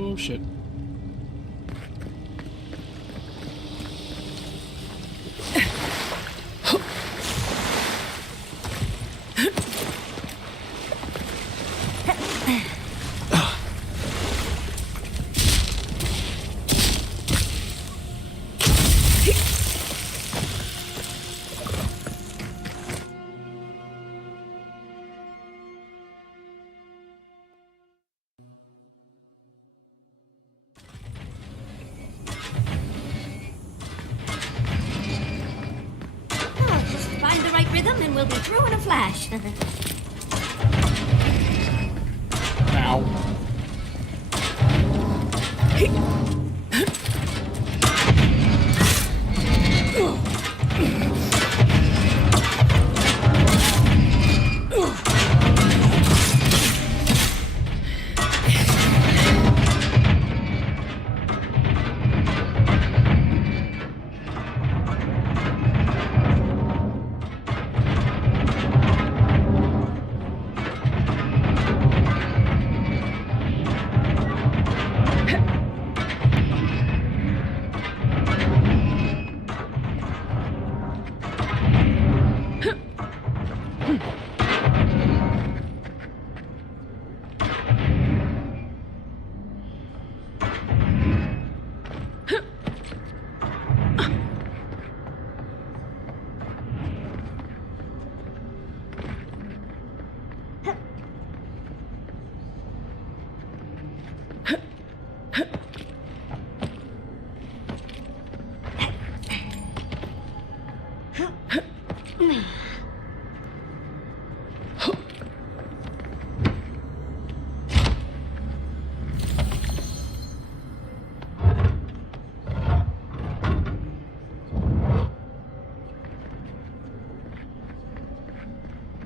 Oh, shit. Just find the right rhythm and we'll be through in a flash. Ow.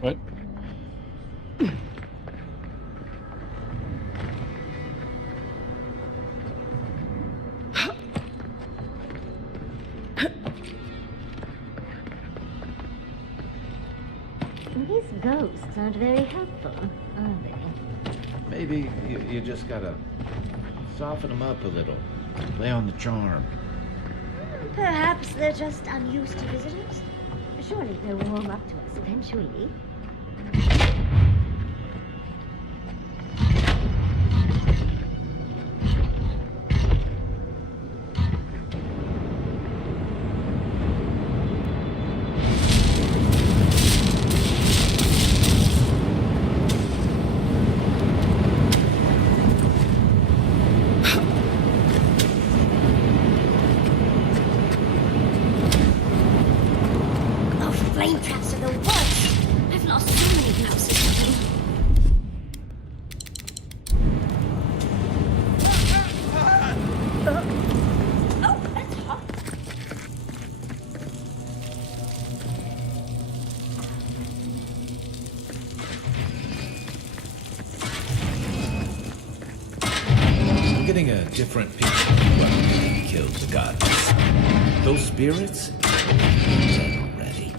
What? These ghosts aren't very helpful, are they? Maybe you just gotta soften them up a little. Play on the charm. Perhaps they're just unused to visitors. Surely they'll warm up to us eventually. Flame traps are the worst. I've lost so many houses to them. Oh, that's hot. I'm getting a different picture of what killed the gods. Those spirits? Dead already.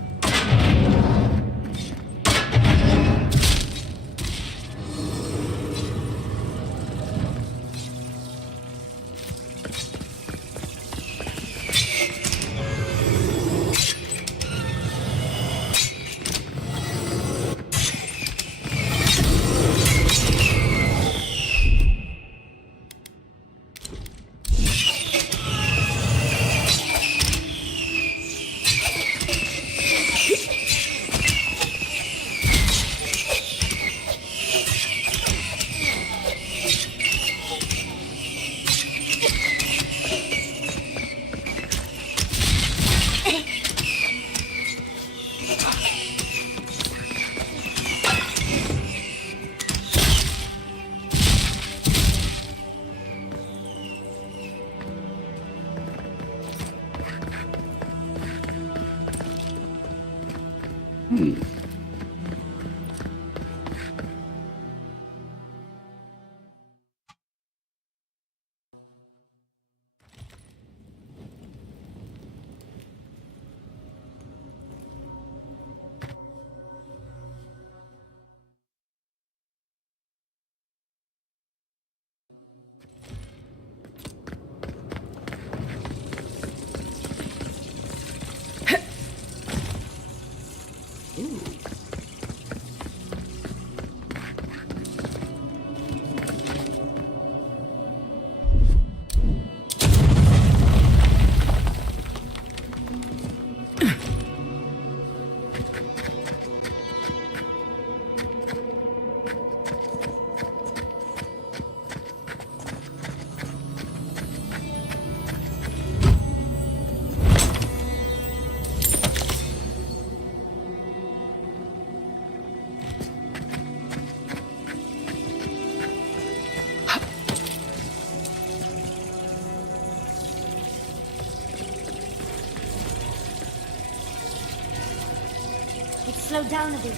slowed down a bit.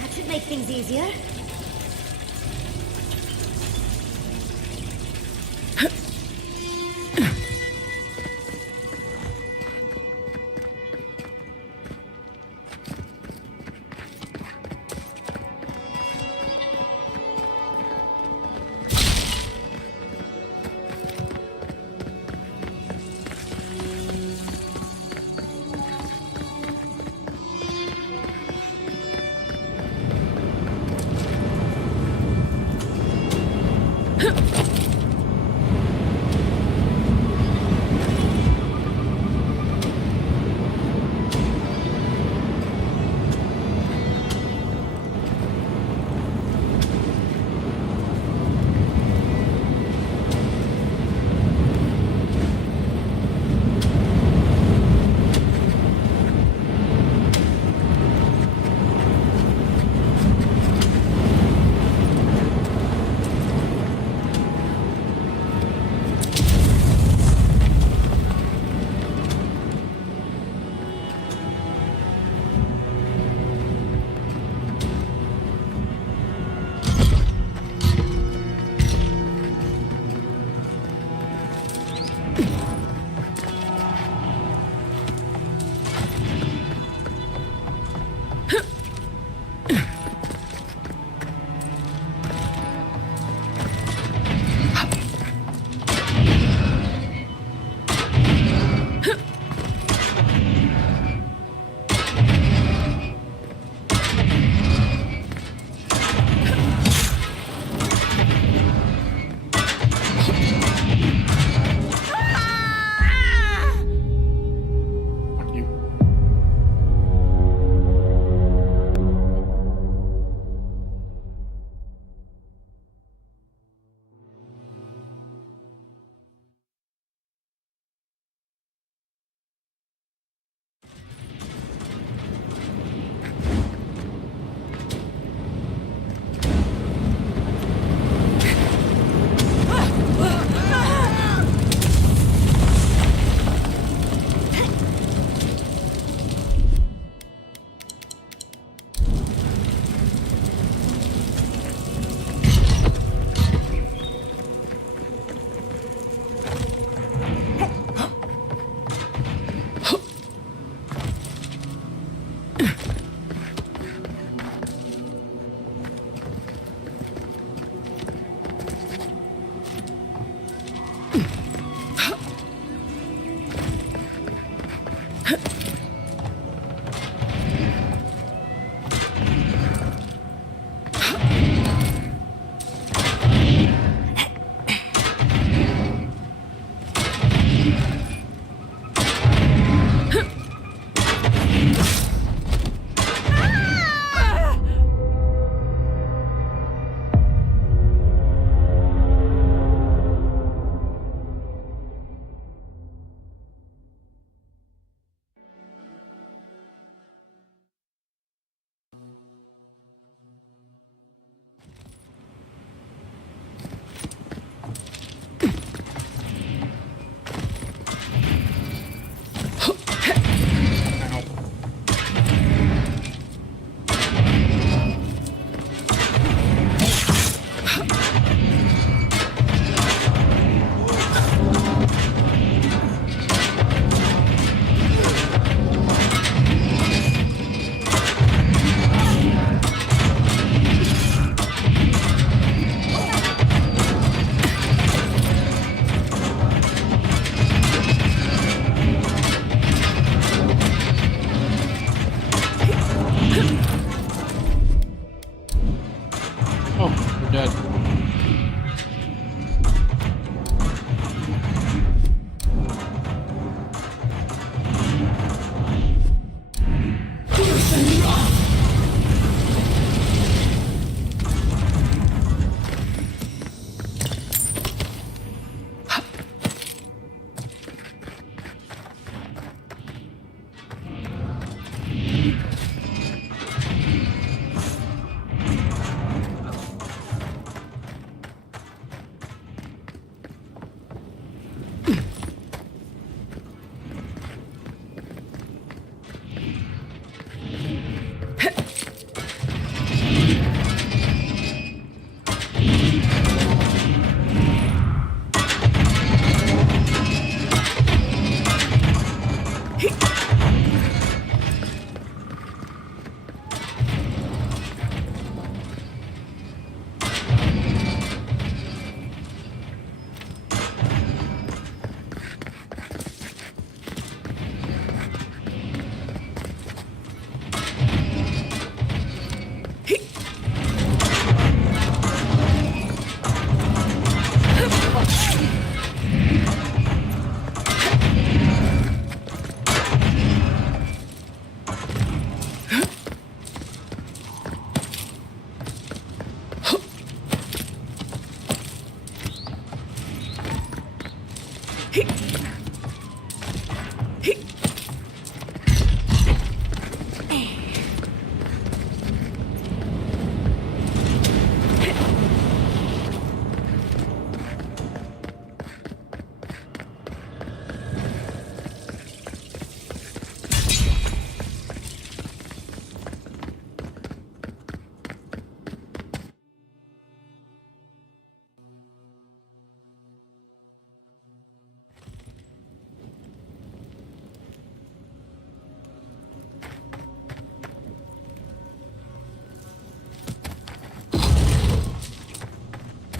That should make things easier. Fuck you.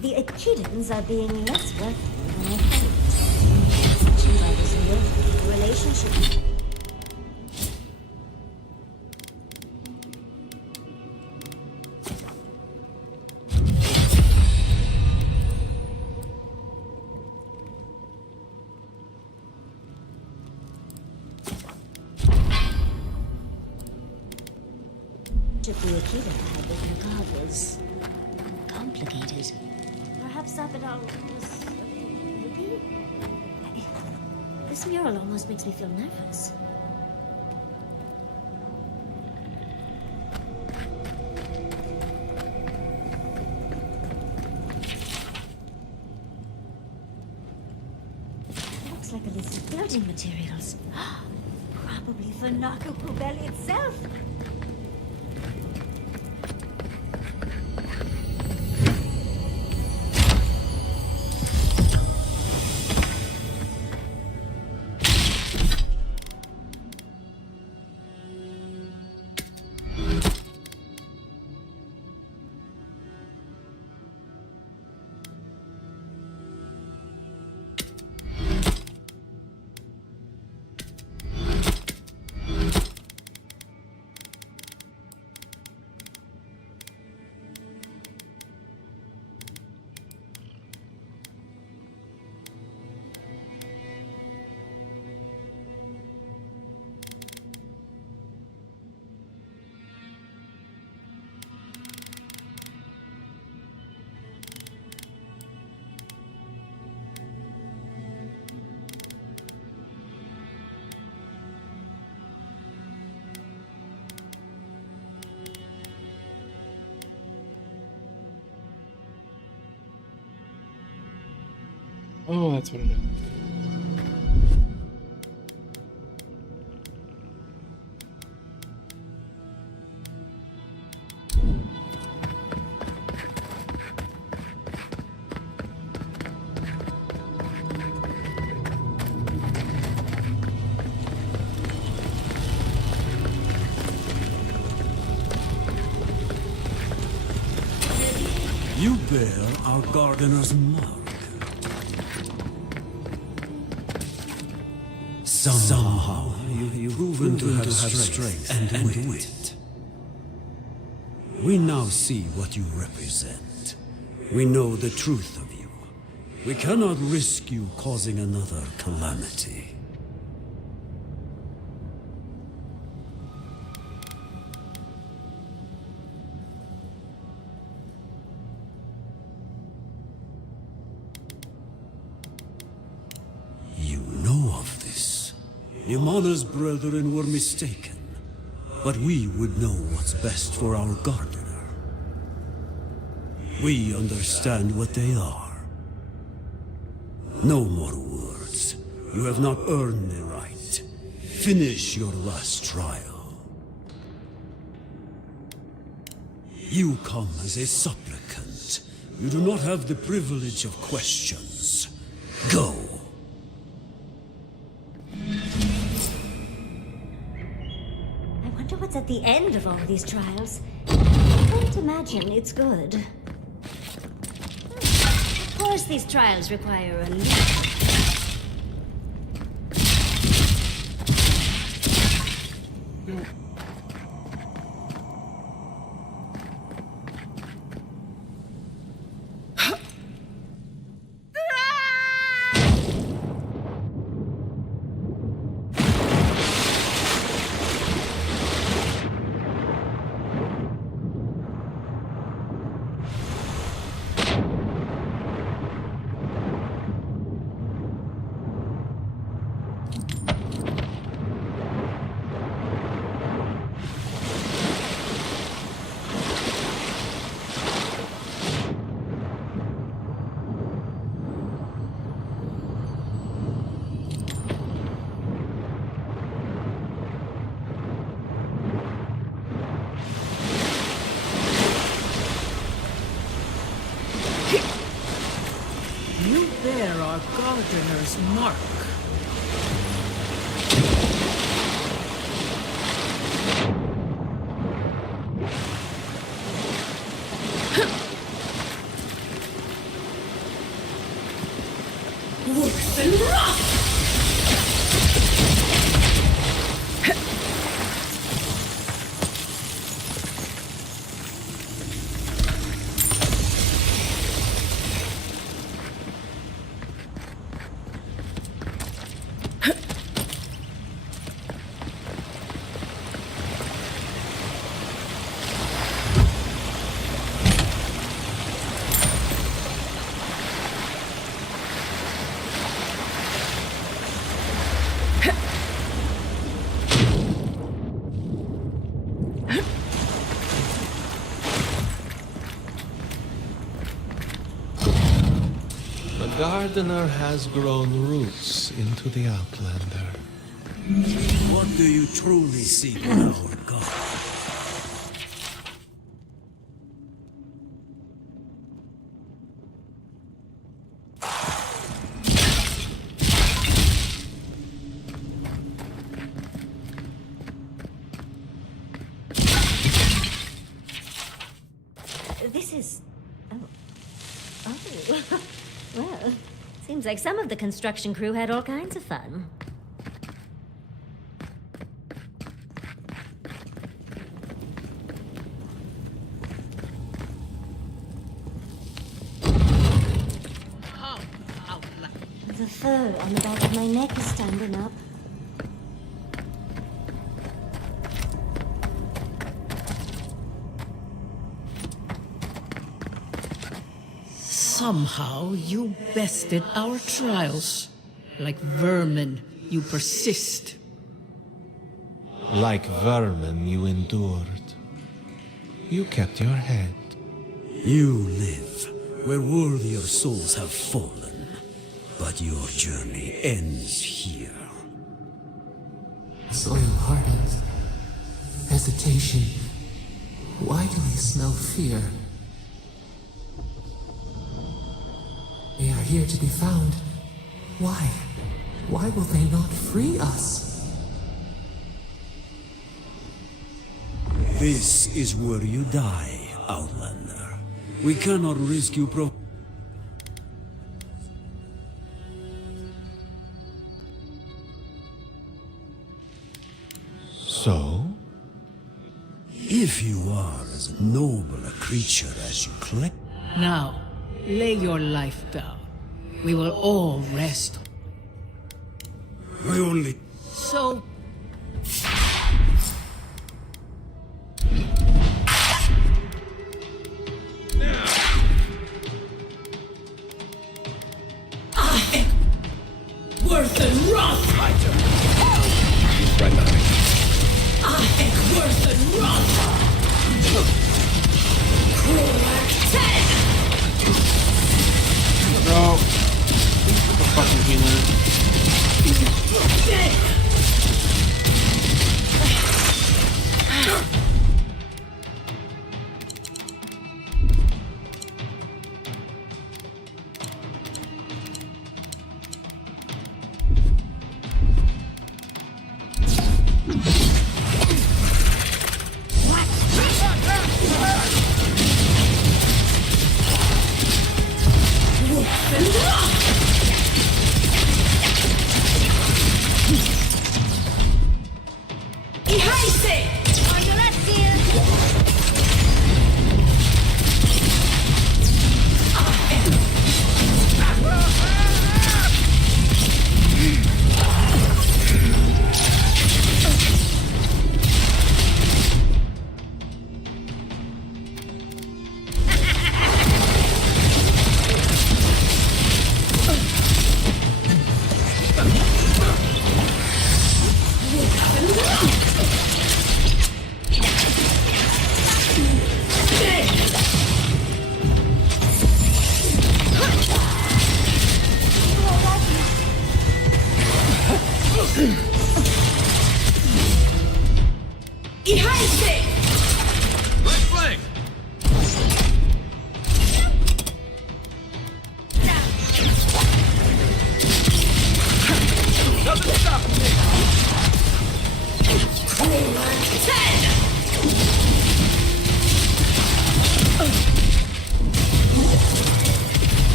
The Echidans are being less wealthy than I thought. Such brothers live a relationship. The Echidna had with her god was complicated. Perhaps Avowed was maybe? This mural almost makes me feel nervous. Looks like a list of building materials. Probably for Nakukubeli itself. Oh, that's what it is. You bear our gardener's mark. Somehow you've proven to have strength and wit. We now see what you represent. We know the truth of you. We cannot risk you causing another calamity. Yamana's brethren were mistaken, but we would know what's best for our gardener. We understand what they are. No more words. You have not earned the right. Finish your last trial. You come as a supplicant. You do not have the privilege of questions. Go. What's at the end of all these trials? I can't imagine it's good. Of course these trials require a leap. Gardener's mark. Wolf and Rock! The gardener has grown roots into the Outlander. What do you truly seek in our God? This is... Oh. Oh. Well, seems like some of the construction crew had all kinds of fun. The fur on the back of my neck is standing up. Somehow you bested our trials. Like vermin, you persist. Like vermin, you endured. You kept your head. You live where worthier souls have fallen, but your journey ends here. Soil hardens. Hesitation. Why do we smell fear? They are here to be found. Why? Why will they not free us? This is where you die, Outlander. We cannot risk you So? If you are as noble a creature as you claim. Now, lay your life down. We will all rest. I only... So... Worth and Roth! Fighter. He's right behind me. Worth and Roth! No. The fucking healer.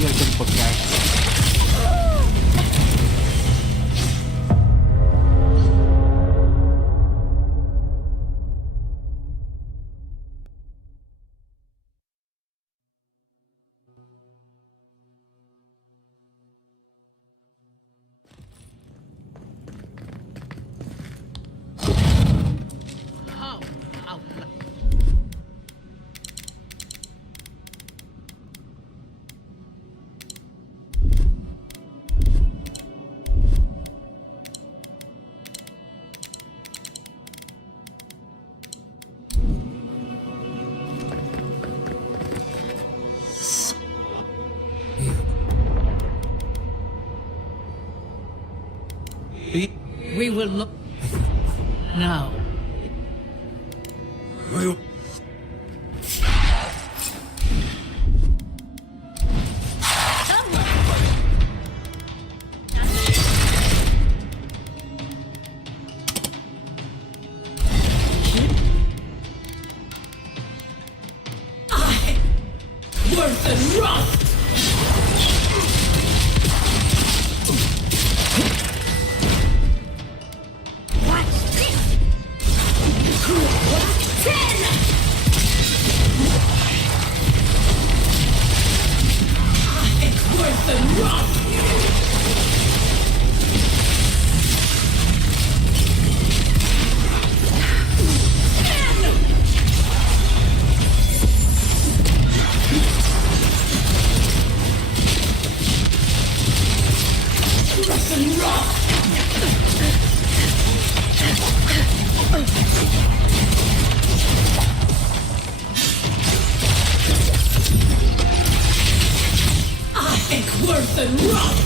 Yung pagkain. How? How? We will look now. Worth and rust! Worth and rust!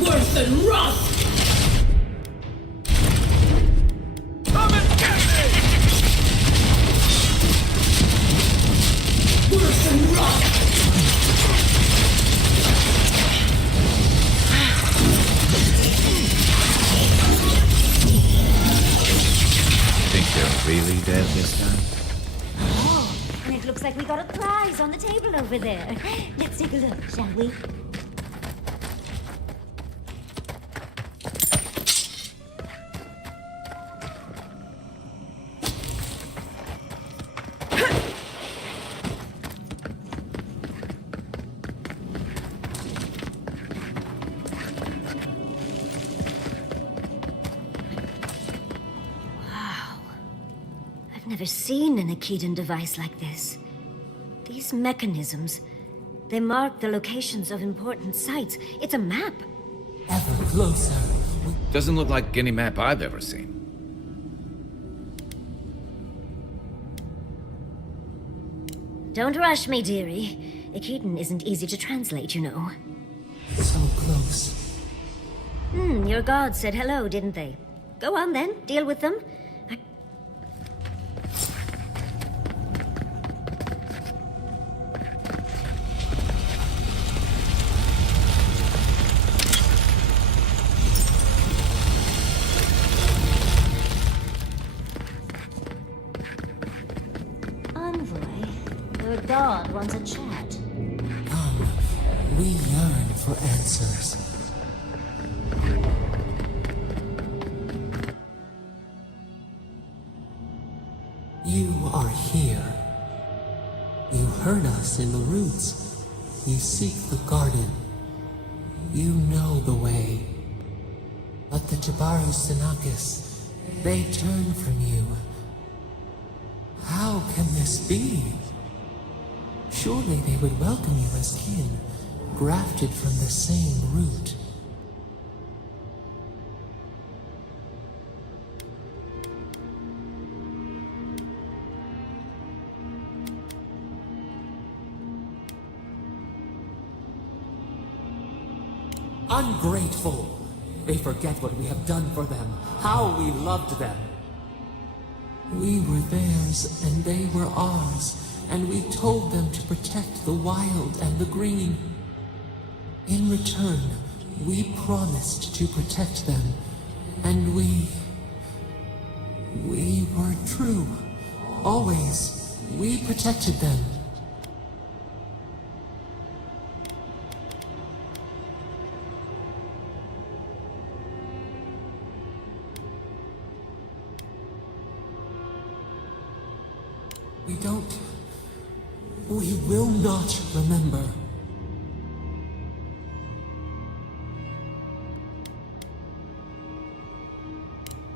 Worth and rust! Come and get me! Worth and rust! Think they're really dead this time? Oh, and it looks like we got a prize on the table over there. Let's take a look, shall we? never seen an Akedan device like this. These mechanisms, they mark the locations of important sites. It's a map. Ever closer. Doesn't look like any map I've ever seen. Don't rush me, dearie. Akedan isn't easy to translate, you know. So close. Your gods said hello, didn't they? Go on then, deal with them. Envoy, your god wants a chat. Come, we yearn for answers. You are here. You heard us in the roots. You seek the garden. You know the way. But the Jabaru Sinakis, they turn from you. How can this be? Surely they would welcome you as kin, grafted from the same root. Ungrateful! They forget what we have done for them, how we loved them. We were theirs, and they were ours, and we told them to protect the wild and the green. In return, we promised to protect them, and we were true. Always, we protected them. We will not remember.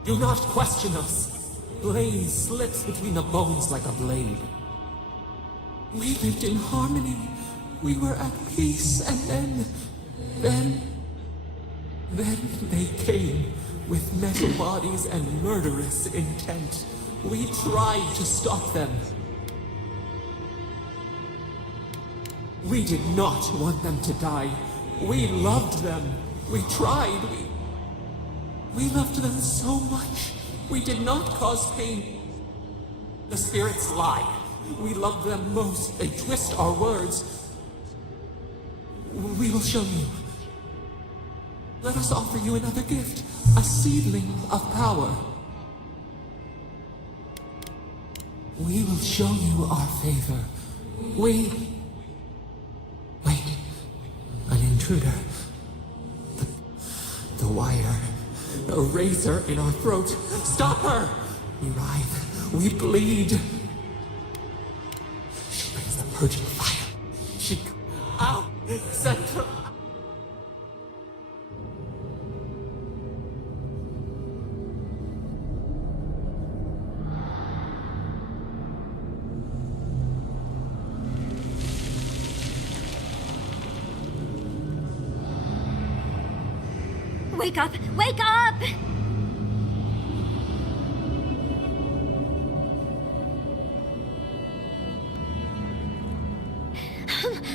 Do not question us. Blaze slips between the bones like a blade. We lived in harmony. We were at peace, and then they came with metal bodies and murderous intent. We tried to stop them. We did not want them to die. We loved them. We tried. We loved them so much. We did not cause pain. The spirits lie. We love them most. They twist our words. We will show you. Let us offer you another gift. A seedling of power. We will show you our favor. Wait. An intruder. The wire. A razor in our throat. Stop her! We writhe. We bleed. She brings the purging fire. She... Ow! Set her... Wake up! Wake up!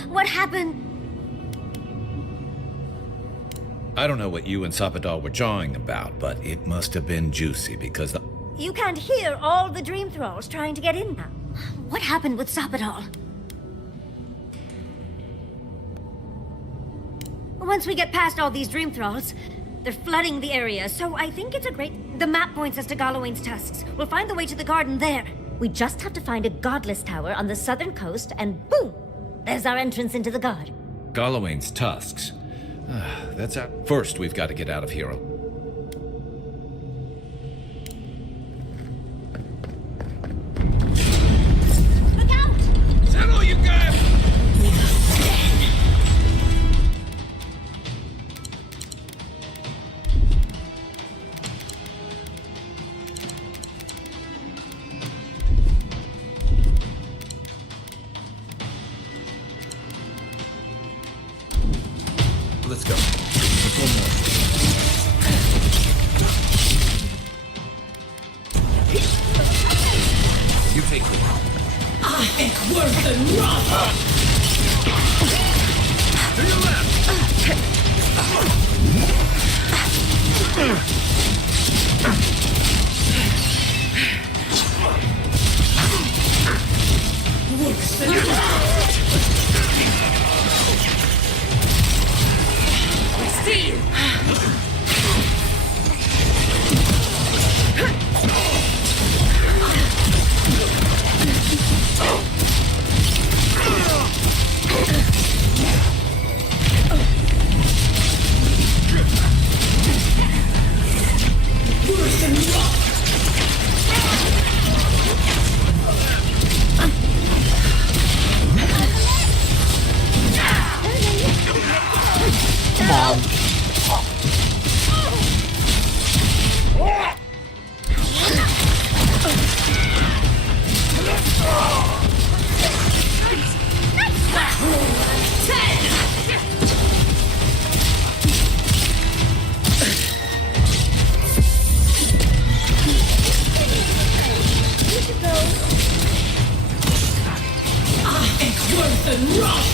What happened? I don't know what you and Sapadal were jawing about, but it must have been juicy because the... You can't hear all the dream thralls trying to get in now. What happened with Sapadal? Once we get past all these dream thralls, they're flooding the area, so I think it's a great... The map points us to Galawain's tusks. We'll find the way to the garden there. We just have to find a godless tower on the southern coast, and boom! There's our entrance into the god. Galawain's tusks. That's our... First, we've got to get out of here. Look out! Settle, you guys! Let's go. Just one more. You take this. I think worse than rough! To your left! Worse than rough! Steve! Worse than rough! Come on. Worse than rough!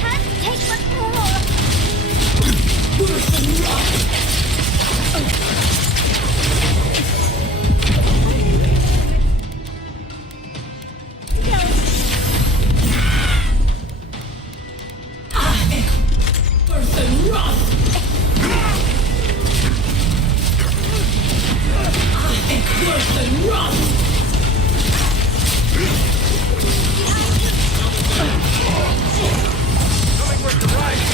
Can't take much more. Worse than rough! Worse than rough! Worse than rough! Coming with the right!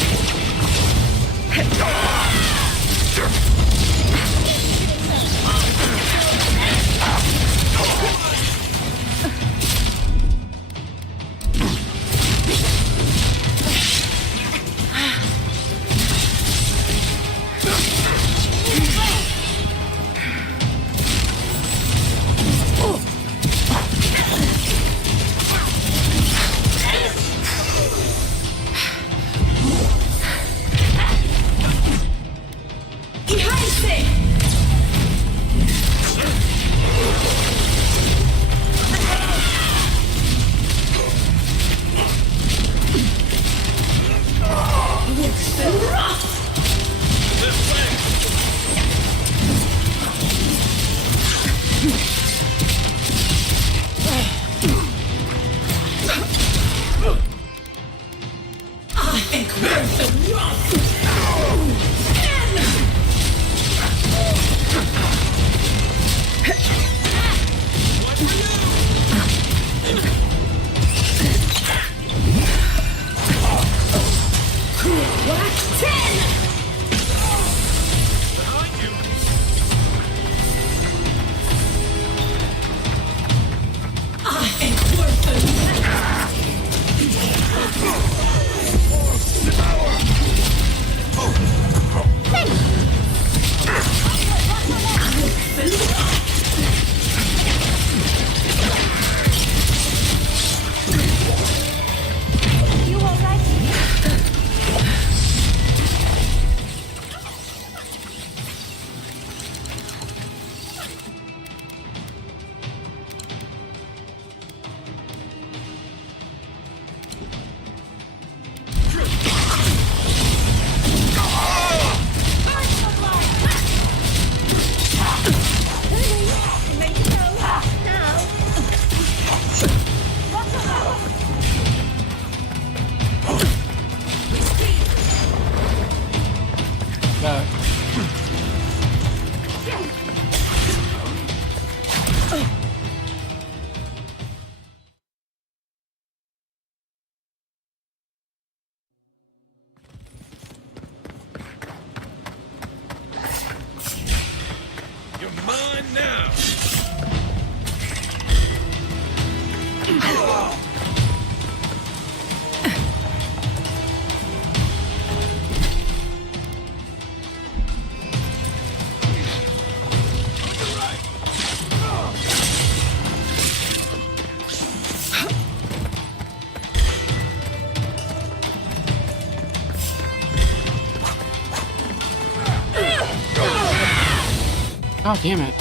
God damn it.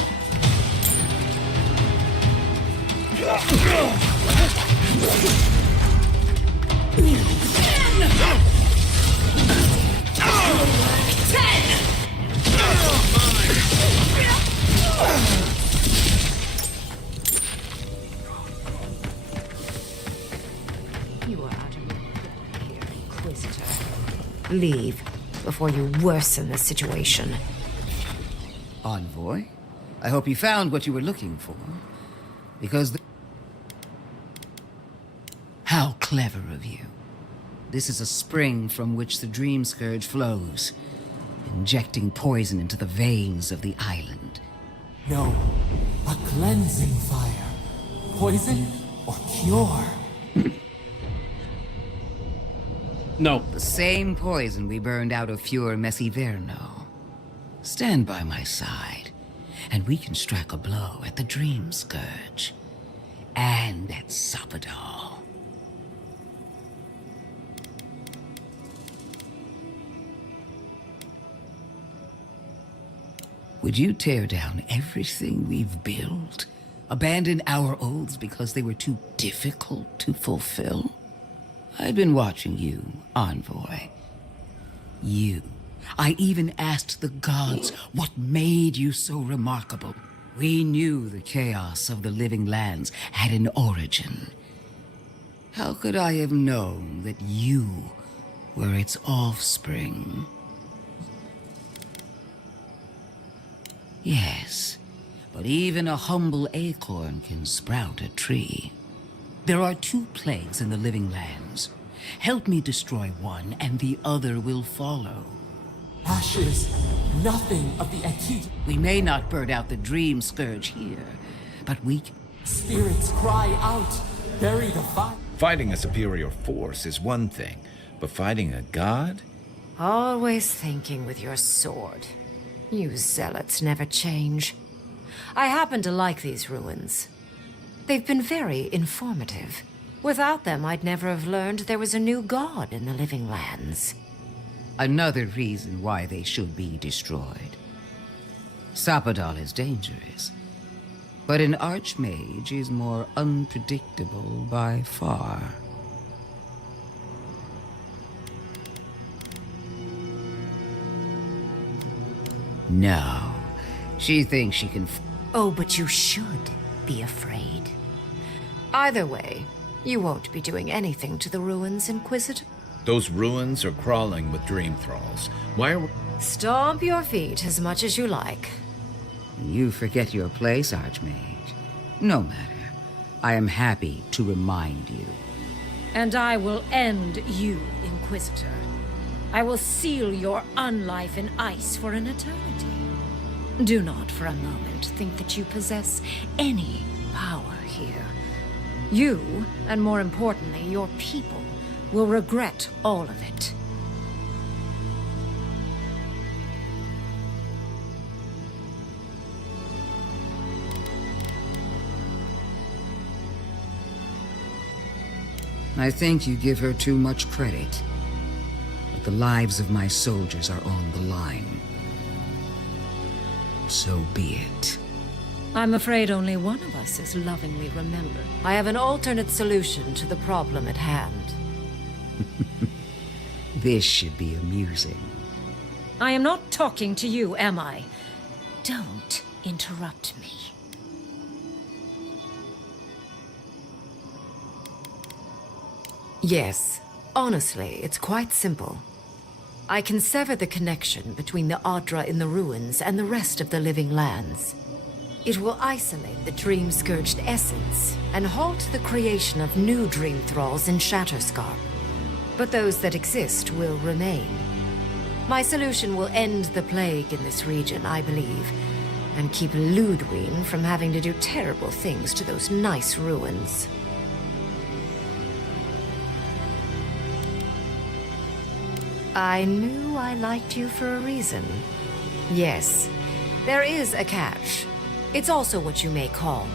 You are out of your here, Inquisitor. Leave before you worsen the situation. Envoy, I hope you found what you were looking for. Because How clever of you. This is a spring from which the Dream Scourge flows, injecting poison into the veins of the island. No, a cleansing fire. Poison or cure? No. The same poison we burned out of Fure Messiverno. Stand by my side, and we can strike a blow at the Dream Scourge. And at Sapadal. Would you tear down everything we've built? Abandon our oaths because they were too difficult to fulfill? I've been watching you, Envoy. You. I even asked the gods what made you so remarkable. We knew the chaos of the living lands had an origin. How could I have known that you were its offspring? Yes, but even a humble acorn can sprout a tree. There are 2 plagues in the living lands. Help me destroy one, and the other will follow. Ashes, nothing of the Akit. We may not burn out the Dream Scourge here, but we can... Spirits cry out, bury the fire. Fighting a superior force is one thing, but fighting a god? Always thinking with your sword. You zealots never change. I happen to like these ruins. They've been very informative. Without them, I'd never have learned there was a new god in the living lands. Another reason why they should be destroyed. Sapadal is dangerous, but an archmage is more unpredictable by far. No, she thinks she can... Oh, but you should be afraid. Either way, you won't be doing anything to the ruins, Inquisitor. Those ruins are crawling with dream thralls. Why are we... Stomp your feet as much as you like. You forget your place, Archmage. No matter. I am happy to remind you. And I will end you, Inquisitor. I will seal your unlife in ice for an eternity. Do not for a moment think that you possess any power here. You, and more importantly, your people, will regret all of it. I think you give her too much credit. But the lives of my soldiers are on the line. So be it. I'm afraid only one of us is lovingly remembered. I have an alternate solution to the problem at hand. This should be amusing. I am not talking to you, am I? Don't interrupt me. Yes, honestly, it's quite simple. I can sever the connection between the Adra in the ruins and the rest of the living lands. It will isolate the dream-scourged essence and halt the creation of new dream thralls in Shatterscarp. But those that exist will remain. My solution will end the plague in this region, I believe, and keep Ludwig from having to do terrible things to those nice ruins. I knew I liked you for a reason. Yes, there is a catch. It's also what you may call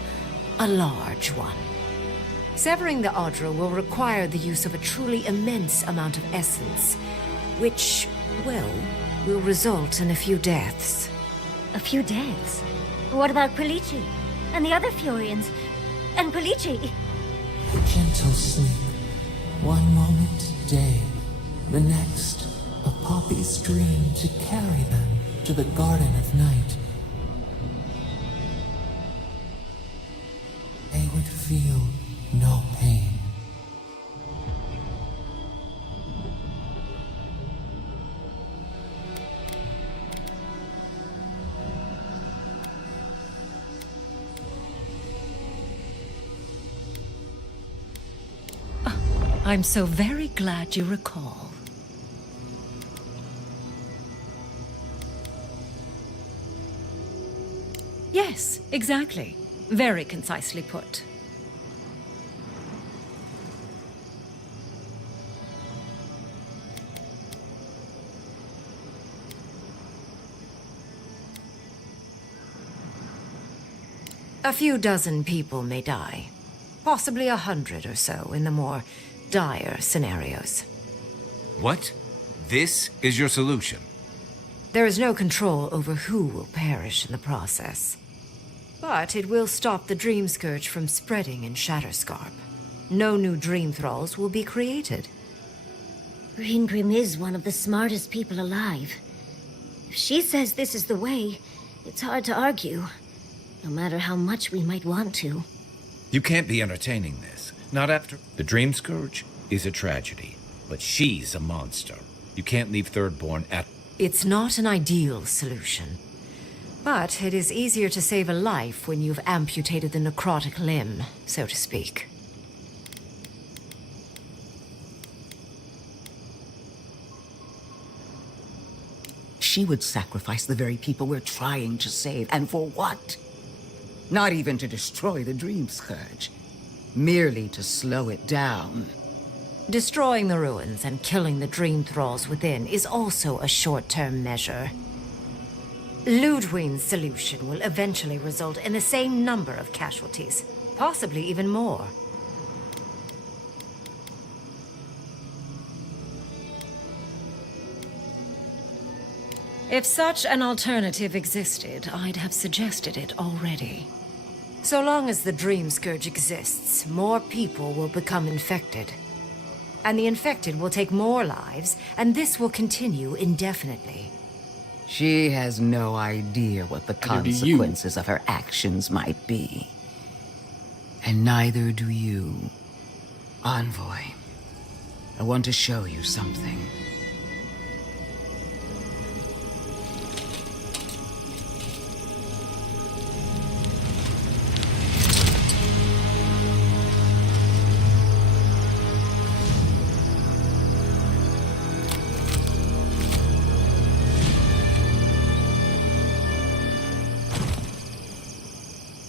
a large one. Severing the Adra will require the use of a truly immense amount of essence, which, well, will result in a few deaths. A few deaths? What about Quilichi? And the other Furians? And Quilichi? A gentle sleep. One moment day, the next, a poppy's dream to carry them to the Garden of Night. They would feel no pain. I'm so very glad you recall. Yes, exactly. Very concisely put. A few dozen people may die. Possibly 100 or so in the more dire scenarios. What? This is your solution? There is no control over who will perish in the process. But it will stop the Dream Scourge from spreading in Shatterscarp. No new Dream Thralls will be created. Greengrim is one of the smartest people alive. If she says this is the way, it's hard to argue. No matter how much we might want to. You can't be entertaining this. Not after... The Dream Scourge is a tragedy, but she's a monster. You can't leave Thirdborn at... It's not an ideal solution. But it is easier to save a life when you've amputated the necrotic limb, so to speak. She would sacrifice the very people we're trying to save, and for what? Not even to destroy the Dream Scourge. Merely to slow it down. Destroying the ruins and killing the Dream Thralls within is also a short-term measure. Ludwig's solution will eventually result in the same number of casualties, possibly even more. If such an alternative existed, I'd have suggested it already. So long as the Dream Scourge exists, more people will become infected. And the infected will take more lives, and this will continue indefinitely. She has no idea what the consequences of her actions might be. And neither do you. Envoy, I want to show you something.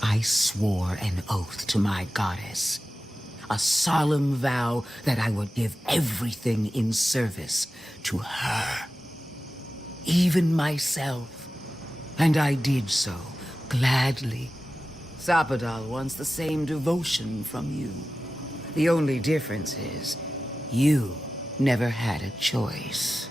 I swore an oath to my goddess. A solemn vow that I would give everything in service to her. Even myself. And I did so, gladly. Sapadal wants the same devotion from you. The only difference is, you never had a choice.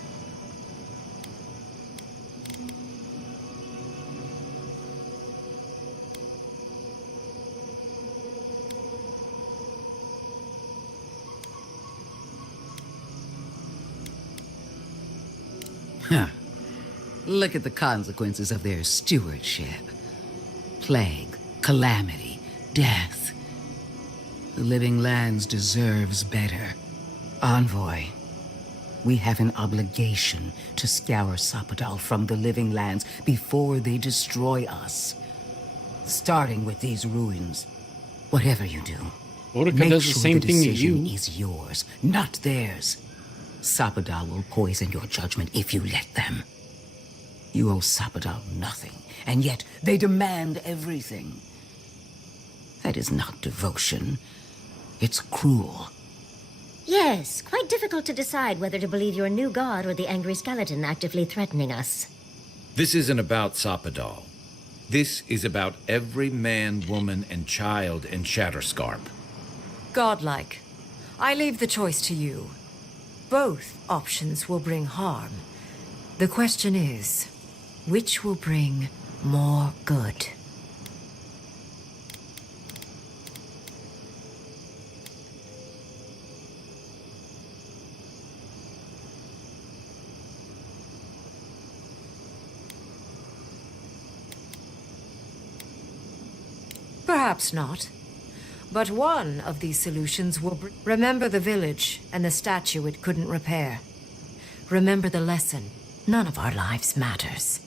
Huh. Look at the consequences of their stewardship. Plague, calamity, death. The Living Lands deserves better. Envoy, we have an obligation to scour Sapadal from the Living Lands before they destroy us. Starting with these ruins. Whatever you do, Orica make does the sure same the thing to decision you. is yours, not theirs. Sapadal will poison your judgment if you let them. You owe Sapadal nothing, and yet they demand everything. That is not devotion. It's cruel. Yes, quite difficult to decide whether to believe your new god or the angry skeleton actively threatening us. This isn't about Sapadal. This is about every man, woman, and child in Shatterscarp. Godlike. I leave the choice to you. Both options will bring harm. The question is, which will bring more good? Perhaps not. But one of these solutions will remember the village and the statue it couldn't repair. Remember the lesson. None of our lives matters.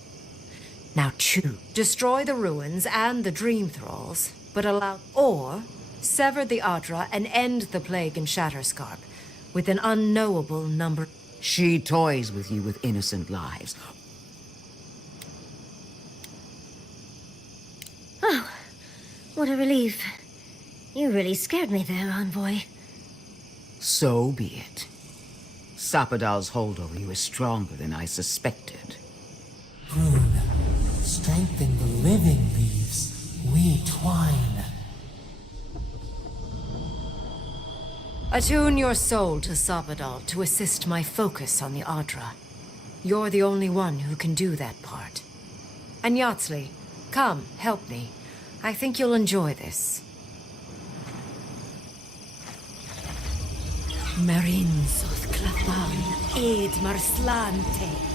Now choose. Destroy the ruins and the dream thralls, but allow... Or sever the Adra and end the plague in Shatterscarp with an unknowable number... She toys with you with innocent lives. Oh, what a relief. You really scared me there, Envoy. So be it. Sapadal's hold over you is stronger than I suspected. Rune, strengthen the living leaves. We twine. Attune your soul to Sapadal to assist my focus on the Adra. You're the only one who can do that part. And Yatsley, come, help me. I think you'll enjoy this. Marinzoth Clathan Ed Marslante.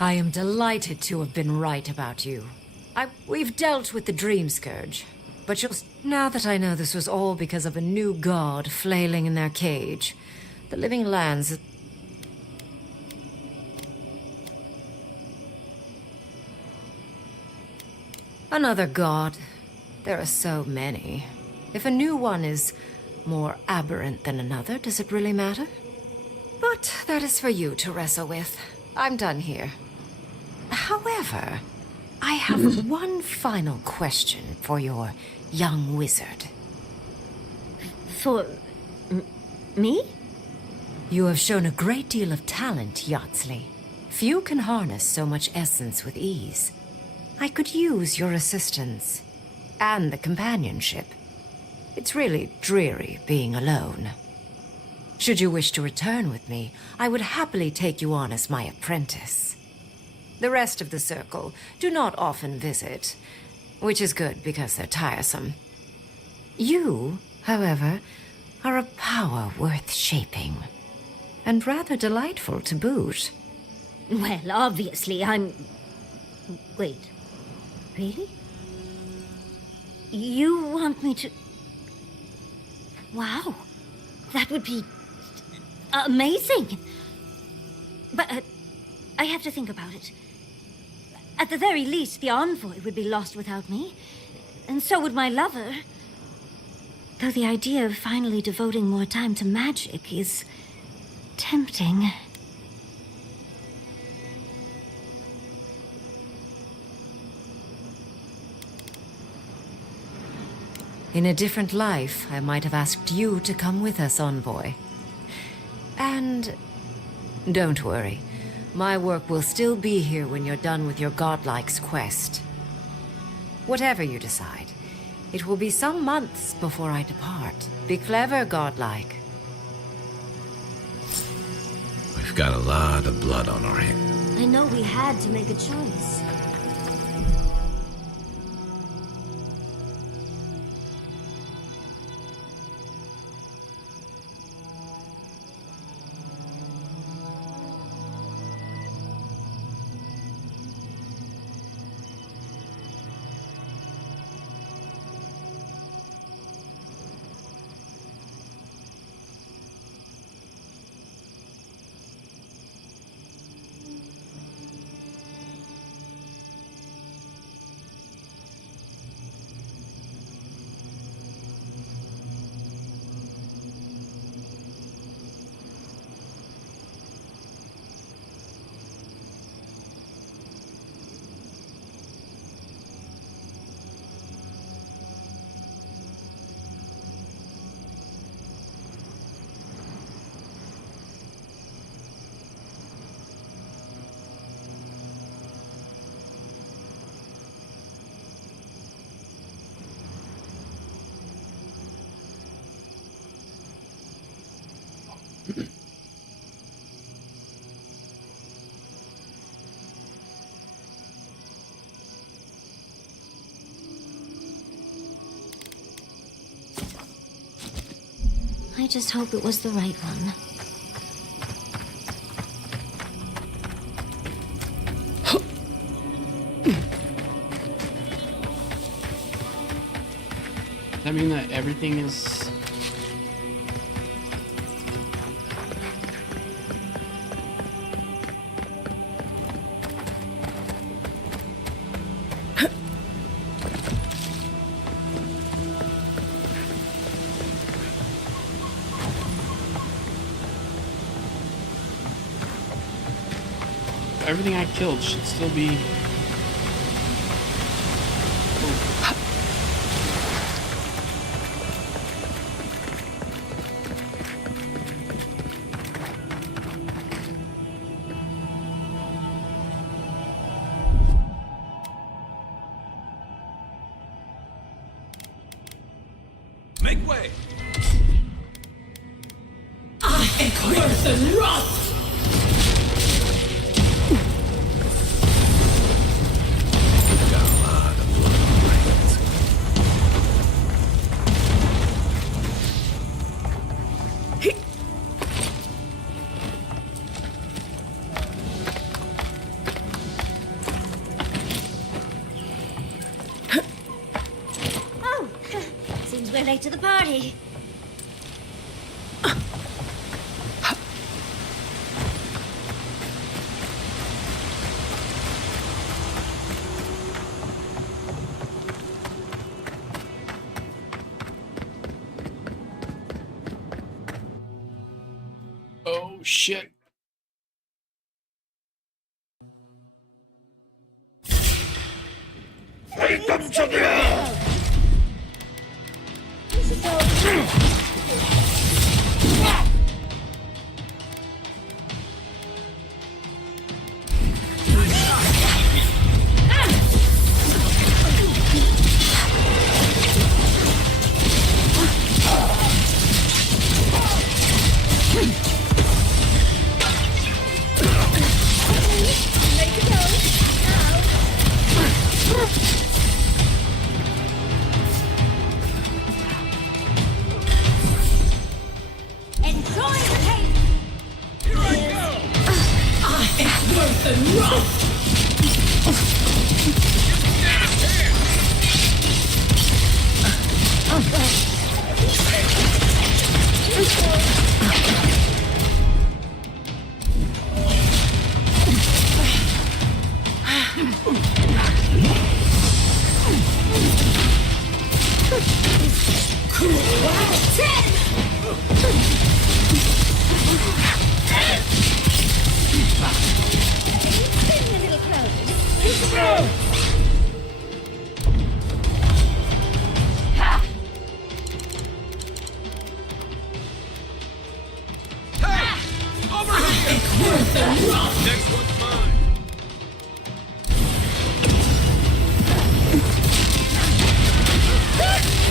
I am delighted to have been right about you. We've dealt with the Dream Scourge, but now that I know this was all because of a new god flailing in their cage, the Living Lands... Another god. There are so many. If a new one is more aberrant than another, does it really matter? But that is for you to wrestle with. I'm done here. However, I have one final question for your young wizard. For... me? You have shown a great deal of talent, Yatsley. Few can harness so much essence with ease. I could use your assistance. And the companionship. It's really dreary being alone. Should you wish to return with me, I would happily take you on as my apprentice. The rest of the circle do not often visit, which is good because they're tiresome. You, however, are a power worth shaping, and rather delightful to boot. Well, obviously, I'm... Wait. Really? You want me to... Wow. That would be... amazing! But, I have to think about it. At the very least, the Envoy would be lost without me. And so would my lover. Though the idea of finally devoting more time to magic is... tempting. In a different life, I might have asked you to come with us, Envoy. And... don't worry. My work will still be here when you're done with your godlike's quest. Whatever you decide, it will be some months before I depart. Be clever, godlike. We've got a lot of blood on our hands. I know we had to make a choice. I just hope it was the right one. Does that mean that everything is... Everything I killed should still be... Make way! Worse than rot! Oh, seems we're late to the party. Oh, shit. Welcome to the earth! This is all... Enjoy the taste! Here I go! Worse than rot! Spin a little closer. Over here! Next one's mine! Spin a little closer.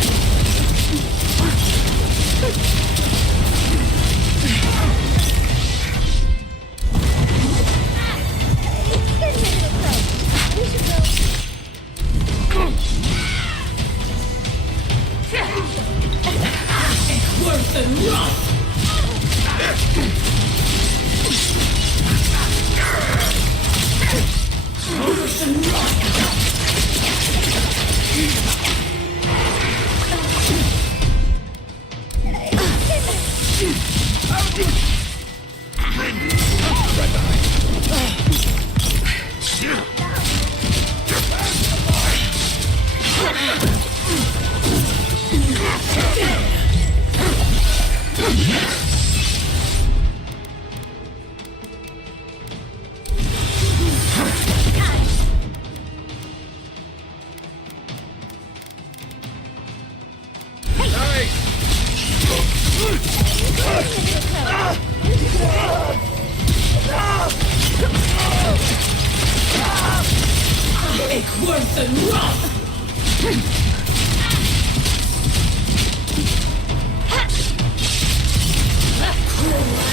We should go. Worse than rot! Worse than rot! Make worse than rot! Cruel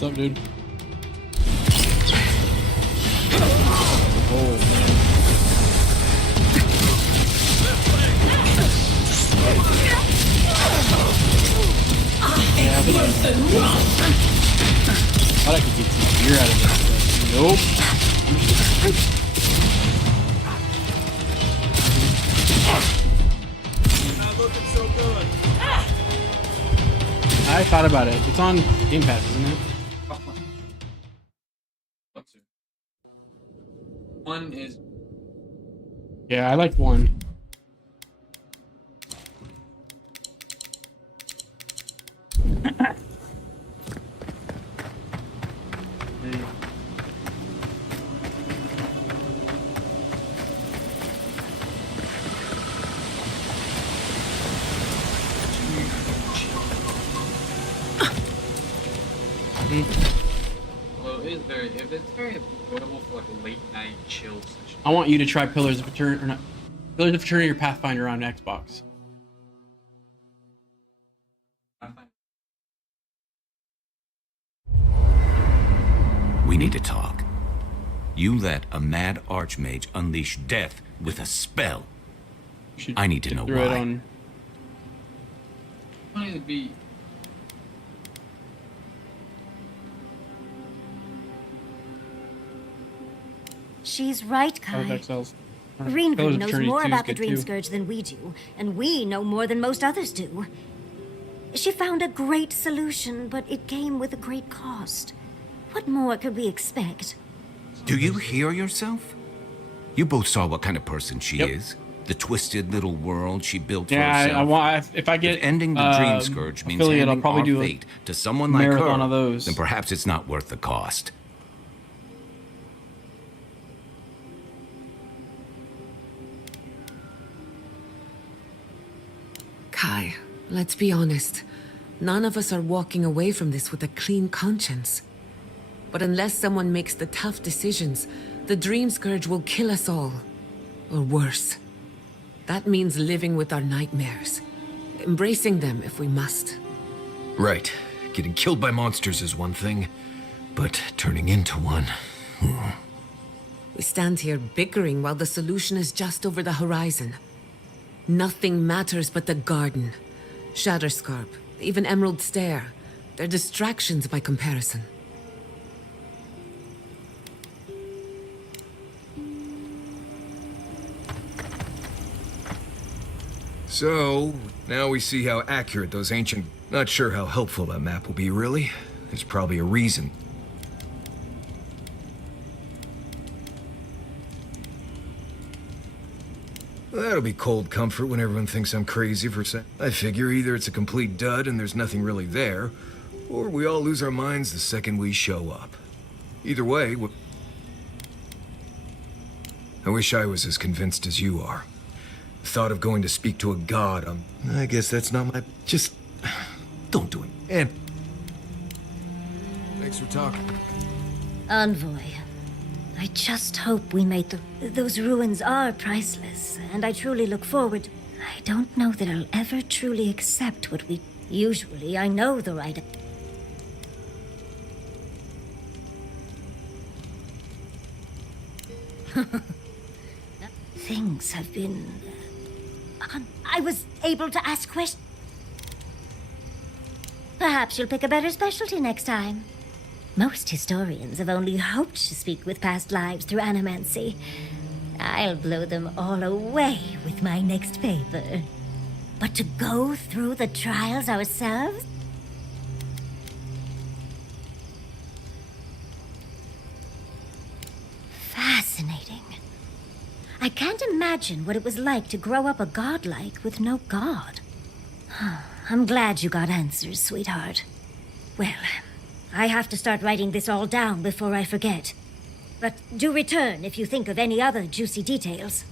What's up, dude? Oh, man. Yeah, thought I could get some gear out of this. Nope. Not looking so good. I thought about it. It's on Game Pass, isn't it? One is. Yeah, I like one. Well, it is very. If it's very enjoyable for like a late night chill session. I want you to try Pillars of Eternity, or not Pillars of Eternity or Pathfinder on Xbox. We need to talk. You let a mad archmage unleash death with a spell. I need to know why. Funny to be. She's right, Kai. Pillars Greenwood of knows Eternity more 2 is about the good Dream too. Scourge than we do, and we know more than most others do. She found a great solution, but it came with a great cost. What more could we expect? Do you hear yourself? You both saw what kind of person she is. The twisted little world she built for herself. Yeah, I want. If I get ending the Dream Scourge means affiliate, I'll handing probably our do fate to someone like marathon her, of those. then perhaps it's not worth the cost. Kai, let's be honest. None of us are walking away from this with a clean conscience. But unless someone makes the tough decisions, the Dream Scourge will kill us all. Or worse. That means living with our nightmares. Embracing them if we must. Right. Getting killed by monsters is one thing, but turning into one... We stand here bickering while the solution is just over the horizon. Nothing matters but the garden. Shatterscarp, even Emerald Stair. They're distractions by comparison. So, now we see how accurate those ancient... Not sure how helpful that map will be, really. There's probably a reason. That'll be cold comfort when everyone thinks I'm crazy for saying. I figure either it's a complete dud and there's nothing really there, or we all lose our minds the second we show up. Either way, I wish I was as convinced as you are. The thought of going to speak to a god, I guess that's not my... Just... Don't do it. And... Thanks for talking. Envoy, I just hope we made those ruins are priceless, and I truly look forward. I don't know that I'll ever truly accept what we... Usually, I know the right... Things have been... I was able to ask questions. Perhaps you'll pick a better specialty next time. Most historians have only hoped to speak with past lives through animancy. I'll blow them all away with my next paper. But to go through the trials ourselves? Fascinating. I can't imagine what it was like to grow up a godlike with no god. I'm glad you got answers, sweetheart. Well, I have to start writing this all down before I forget. But do return if you think of any other juicy details.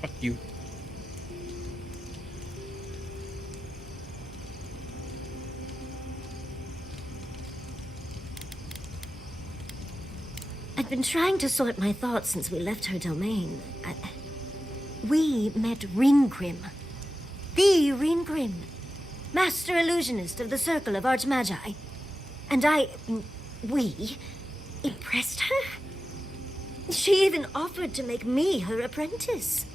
Fuck you. I've been trying to sort my thoughts since we left her domain. We met Ringrim. The Ringrim. Master illusionist of the Circle of Archmagi. And we impressed her? She even offered to make me her apprentice.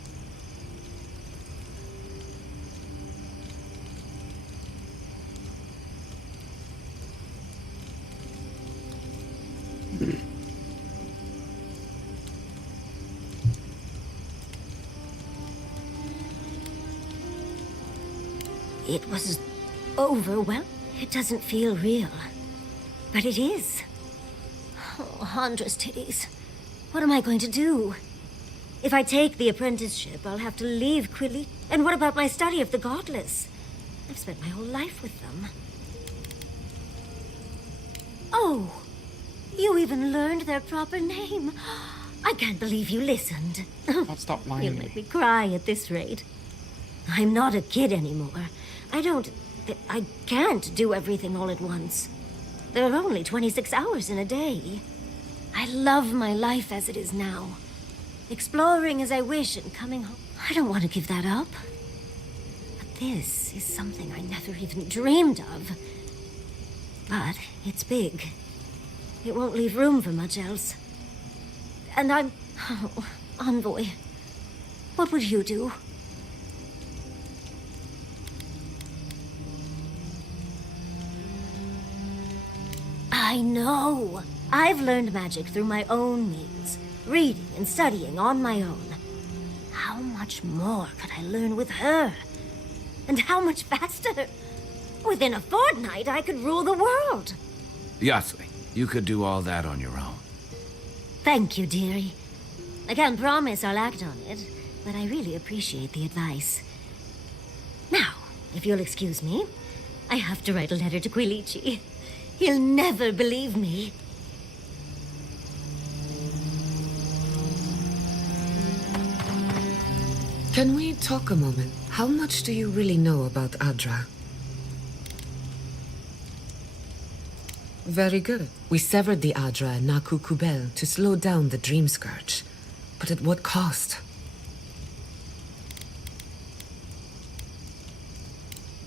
It was overwhelming. It doesn't feel real. But it is. Oh, Handra's titties. What am I going to do? If I take the apprenticeship, I'll have to leave Quilly. And what about my study of the godless? I've spent my whole life with them. Oh, you even learned their proper name. I can't believe you listened. Don't stop lying. You'll make me cry at this rate. I'm not a kid anymore. I can't do everything all at once. There are only 26 hours in a day. I love my life as it is now. Exploring as I wish and coming home. I don't want to give that up. But this is something I never even dreamed of. But it's big. It won't leave room for much else. And oh, Envoy, what would you do? I know. I've learned magic through my own means, reading and studying on my own. How much more could I learn with her? And how much faster? Within a fortnight, I could rule the world. Yasli, you could do all that on your own. Thank you, dearie. I can't promise I'll act on it, but I really appreciate the advice. Now, if you'll excuse me, I have to write a letter to Quilici. He'll never believe me. Can we talk a moment? How much do you really know about Adra? Very good. We severed the Adra and Naku Kubel to slow down the Dream Scourge. But at what cost?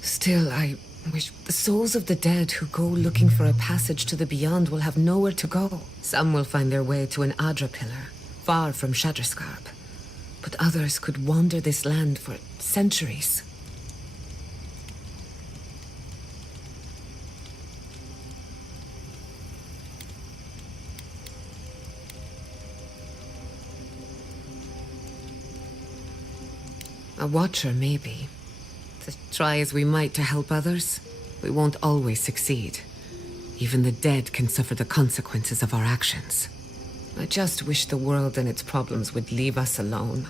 Still, I wish the souls of the dead who go looking for a passage to the beyond will have nowhere to go. Some will find their way to an Adra pillar, far from Shatterscarp. But others could wander this land for centuries. A watcher, maybe. To try as we might to help others, we won't always succeed. Even the dead can suffer the consequences of our actions. I just wish the world and its problems would leave us alone.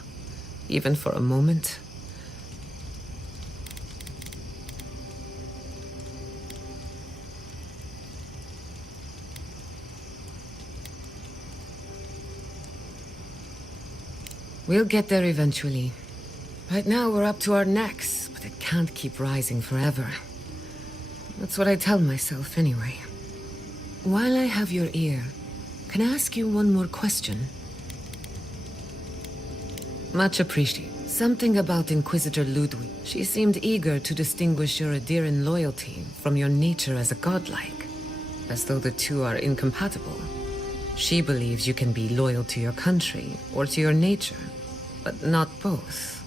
Even for a moment. We'll get there eventually. Right now we're up to our necks, but it can't keep rising forever. That's what I tell myself anyway. While I have your ear, can I ask you one more question? Much appreciated. Something about Inquisitor Ludwig. She seemed eager to distinguish your Adiran loyalty from your nature as a godlike, as though the two are incompatible. She believes you can be loyal to your country or to your nature, but not both.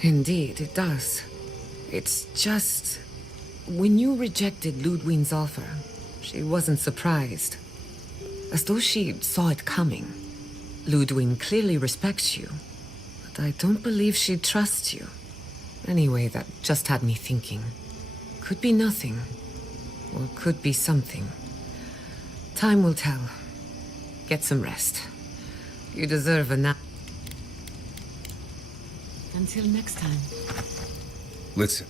Indeed, it does. It's just... when you rejected Ludwig's offer, she wasn't surprised. As though she saw it coming. Ludwig clearly respects you, but I don't believe she trusts you. Anyway, that just had me thinking. Could be nothing, or could be something. Time will tell. Get some rest. You deserve a nap. Until next time. Listen,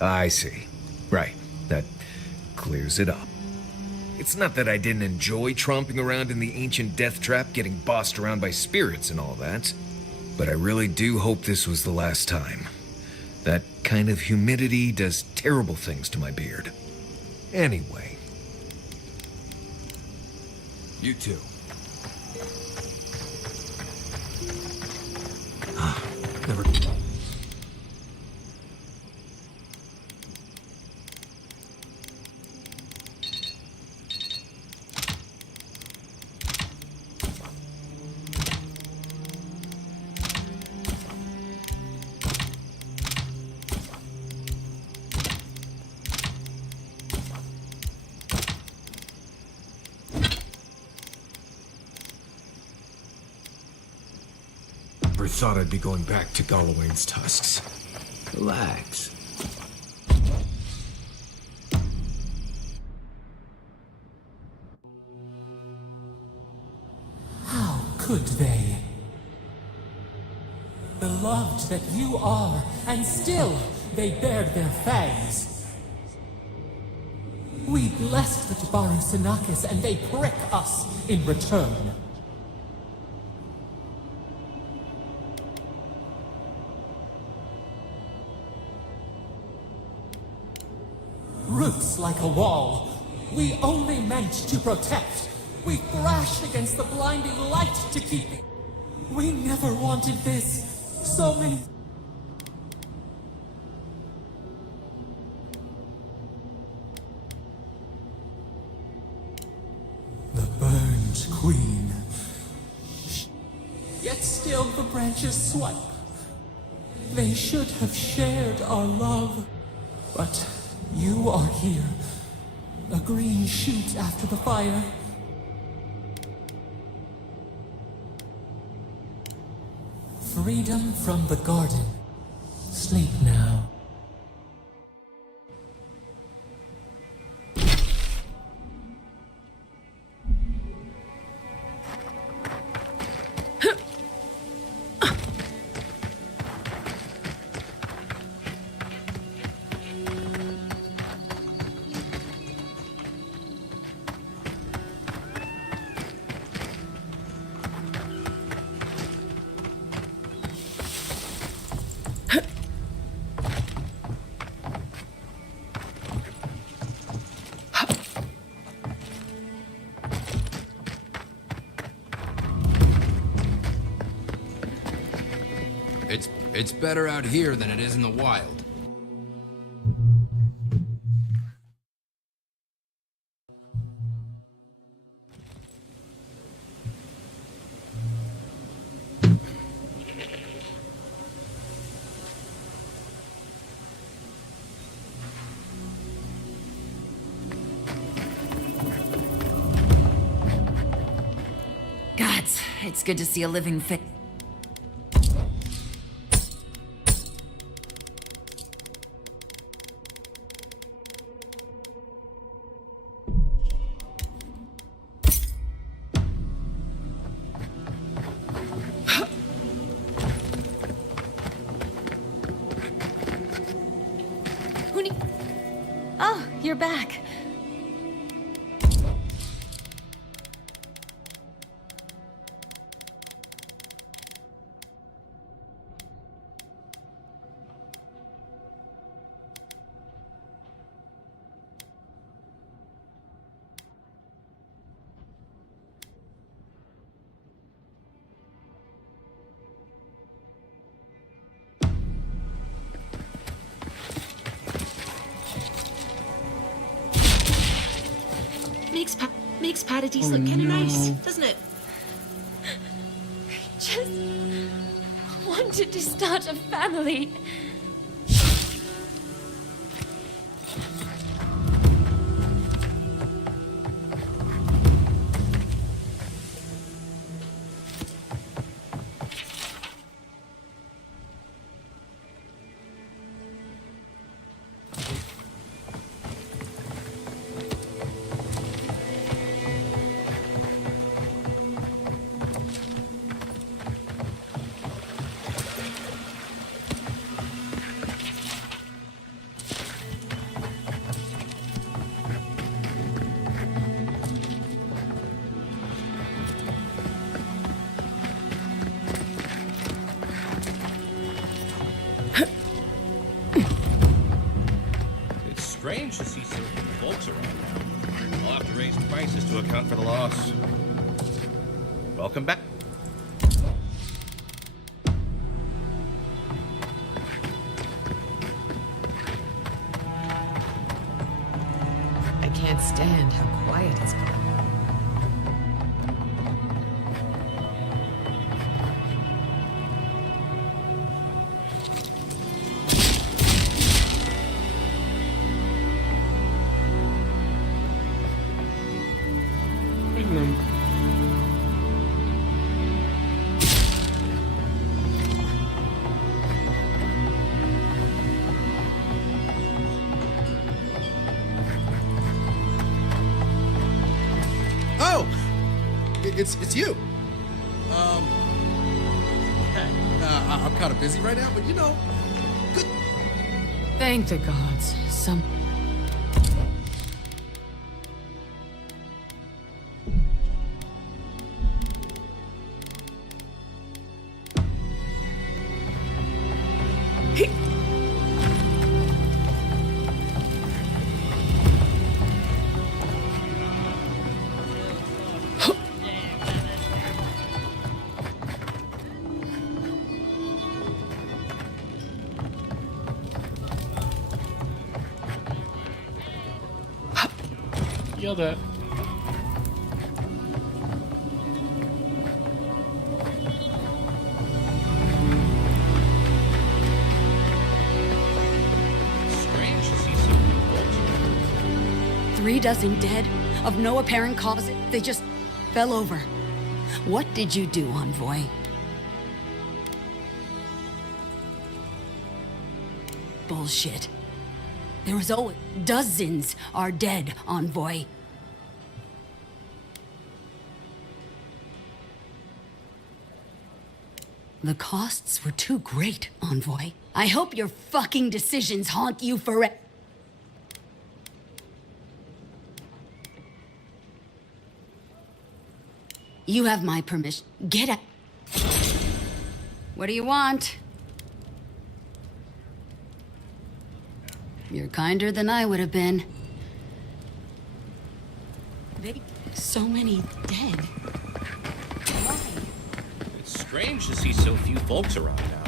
I see. Right. That clears it up. It's not that I didn't enjoy tromping around in the ancient death trap, getting bossed around by spirits and all that. But I really do hope this was the last time. That kind of humidity does terrible things to my beard. Anyway. You too. Never. Never thought I'd be going back to Galawain's tusks. Relax. How could they? Beloved that you are, and still they bared their fangs. We blessed the Tabaru Sinakis, and they prick us in return. Roots like a wall. We only meant to protect. We thrashed against the blinding light to keep it. We never wanted this. So many... The burned queen. Yet still the branches swipe. They should have shared our love. But you are here. A green shoot after the fire. Freedom from the garden. Sleep now. It's better out here than it is in the wild. Gods, it's good to see a living thing. You're back. Makes Paradise look kind of nice, doesn't it? Just wanted to start a family. Strange to see so few folks around now. I'll have to raise prices to account for the loss. Welcome back. I can't stand how quiet it's gotten. It's you. I'm kind of busy right now, but you know, good. Thank the gods. Some. Yelled at. Strange to see so few folks around. 3 dozen dead, of no apparent cause. They just fell over. What did you do, Envoy? Bullshit. There was always... Dozens are dead, Envoy. The costs were too great, Envoy. I hope your fucking decisions haunt you forever. You have my permission. Get out. What do you want? You're kinder than I would have been. So many dead. Why? It's strange to see so few folks around now.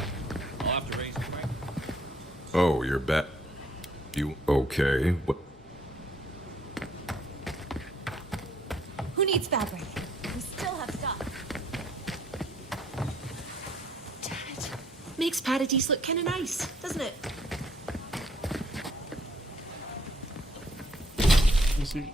I'll have to raise prices. Oh, you're back. You okay? What? Who needs fabric? We still have stuff. Damn it. Makes Paradise look kind of nice, doesn't it? Let's see.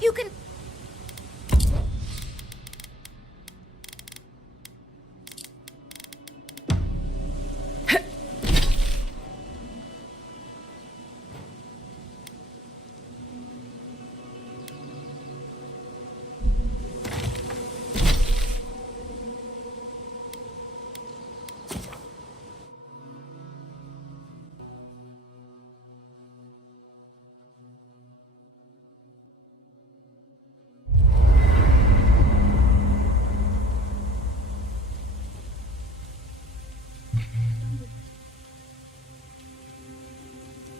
You can...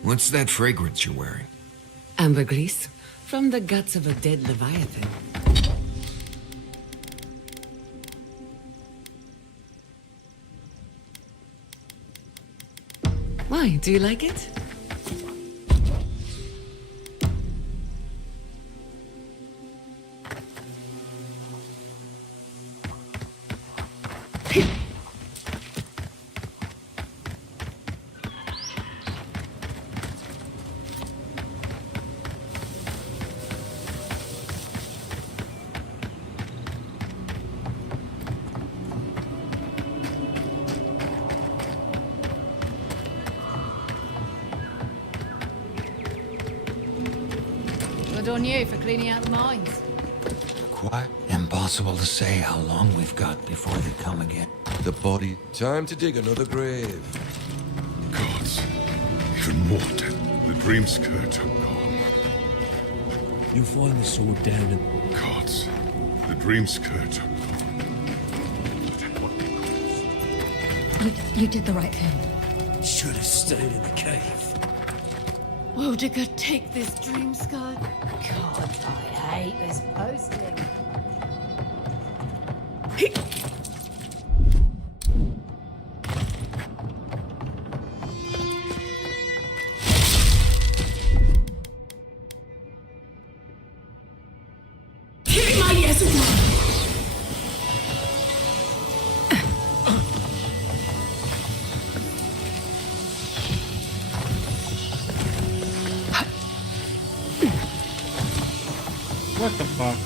What's that fragrance you're wearing? Ambergris, from the guts of a dead leviathan. Why, do you like it? Good on you for cleaning out the mines. Quite impossible to say how long we've got before they come again. The body. Time to dig another grave. Gods. Even more dead. The dream skirt are gone. You find the sword down in... Gods. The dream skirt are You did the right thing. Should have stayed in the cave. Woediger, take this dream skirt. God, I hate this posting. What the fuck?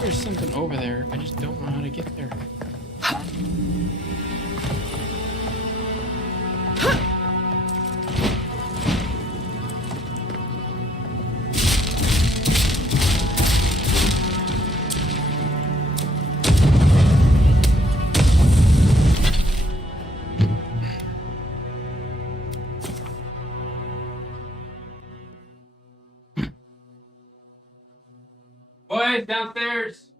There's something over there. I just don't know how to get there. Boys, downstairs!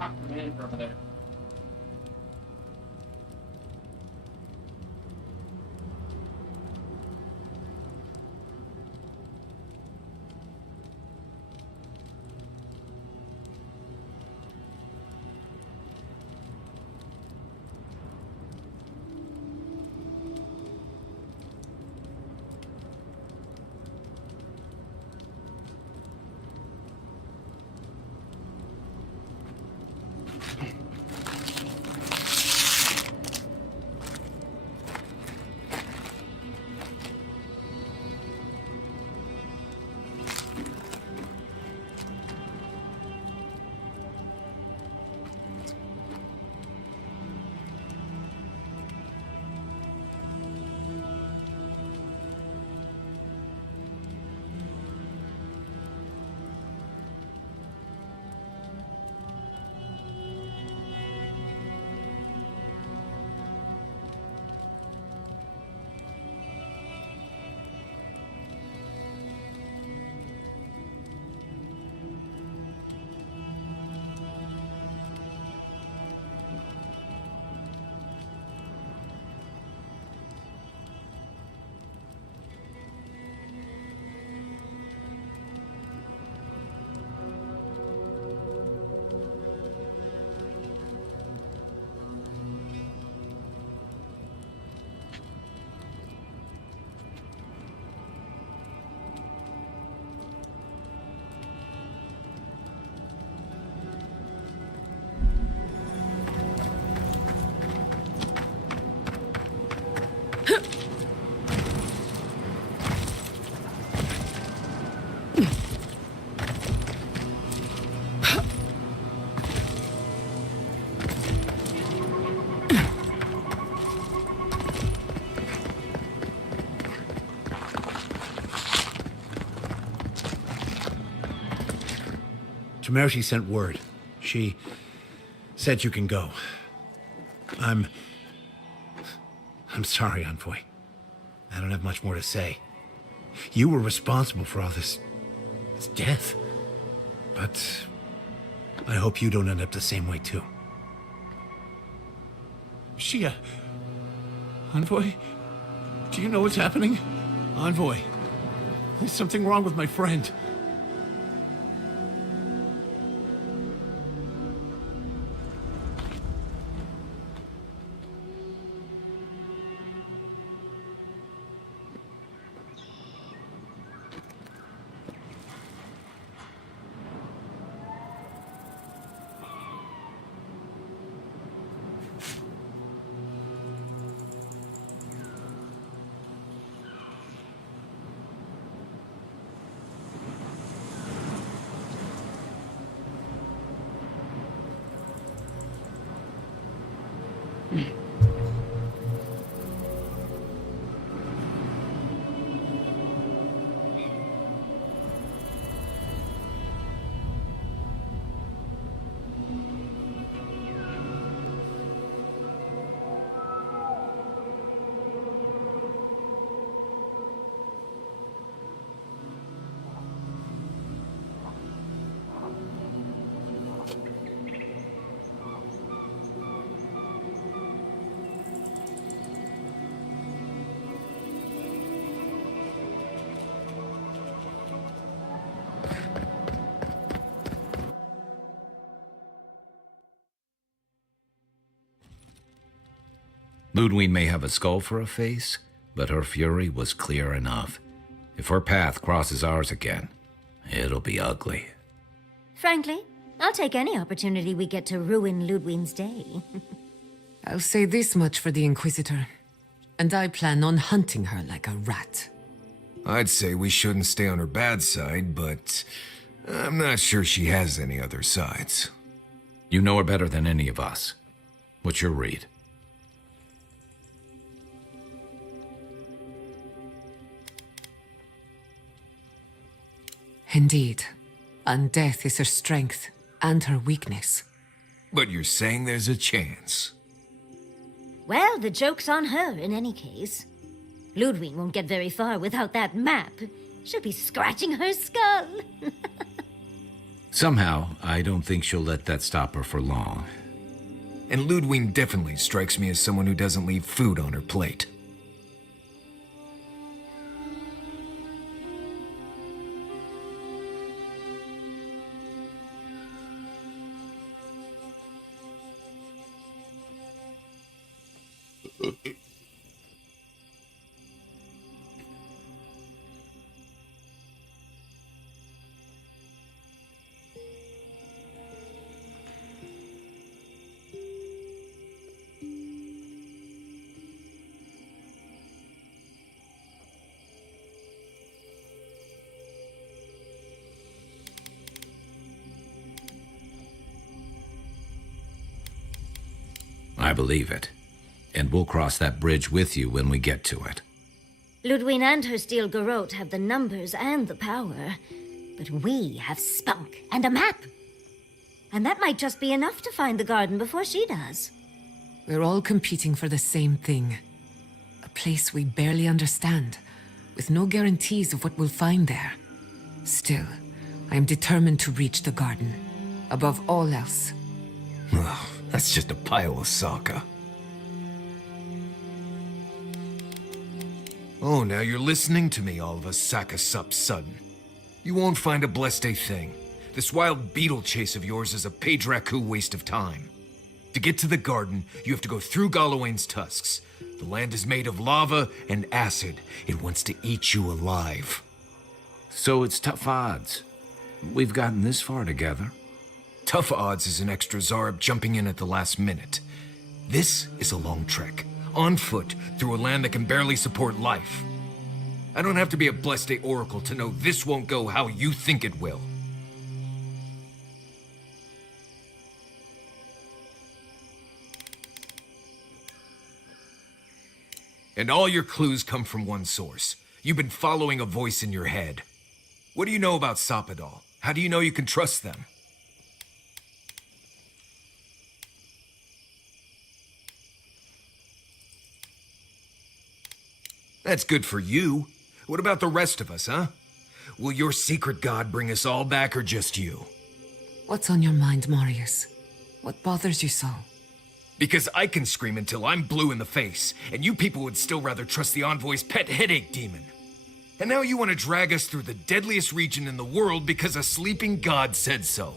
Fuck, man, over there. Temerity sent word. She said you can go. I'm sorry, Envoy. I don't have much more to say. You were responsible for all this death. But I hope you don't end up the same way, too. Shia! Envoy? Do you know what's happening? Envoy, there's something wrong with my friend. Ludwig may have a skull for a face, but her fury was clear enough. If her path crosses ours again, it'll be ugly. Frankly, I'll take any opportunity we get to ruin Ludwig's day. I'll say this much for the Inquisitor, and I plan on hunting her like a rat. I'd say we shouldn't stay on her bad side, but I'm not sure she has any other sides. You know her better than any of us. What's your read? Indeed. And death is her strength and her weakness. But you're saying there's a chance? Well, the joke's on her in any case. Ludwig won't get very far without that map. She'll be scratching her skull. Somehow, I don't think she'll let that stop her for long. And Ludwig definitely strikes me as someone who doesn't leave food on her plate. I believe it. And we'll cross that bridge with you when we get to it. Ludwig and her steel garrote have the numbers and the power, but we have spunk and a map. And that might just be enough to find the garden before she does. We're all competing for the same thing. A place we barely understand, with no guarantees of what we'll find there. Still, I am determined to reach the garden, above all else. Ugh, that's just a pile of Sokka. Oh, now you're listening to me, all of a sack of sup sudden. You won't find a blessed a thing. This wild beetle chase of yours is a Padraku waste of time. To get to the garden, you have to go through Galawain's tusks. The land is made of lava and acid. It wants to eat you alive. So it's tough odds. We've gotten this far together. Tough odds is an extra Zarb jumping in at the last minute. This is a long trek, on foot, through a land that can barely support life. I don't have to be a blessed oracle to know this won't go how you think it will. And all your clues come from one source. You've been following a voice in your head. What do you know about Soppadal? How do you know you can trust them? That's good for you. What about the rest of us, huh? Will your secret god bring us all back, or just you? What's on your mind, Marius? What bothers you so? Because I can scream until I'm blue in the face, and you people would still rather trust the Envoy's pet headache demon. And now you want to drag us through the deadliest region in the world because a sleeping god said so.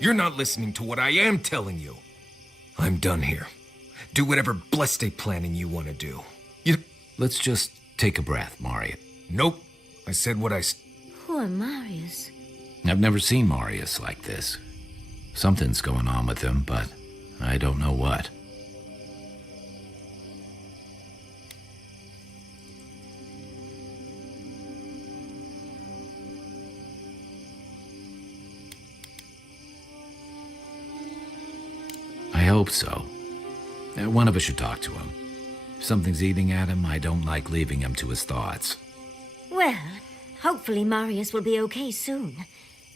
You're not listening to what I am telling you. I'm done here. Do whatever blessed planning you want to do. Let's just take a breath, Marius. Nope. I said what I... Poor Marius. I've never seen Marius like this. Something's going on with him, but I don't know what. I hope so. One of us should talk to him. If something's eating at him, I don't like leaving him to his thoughts. Well, hopefully Marius will be okay soon.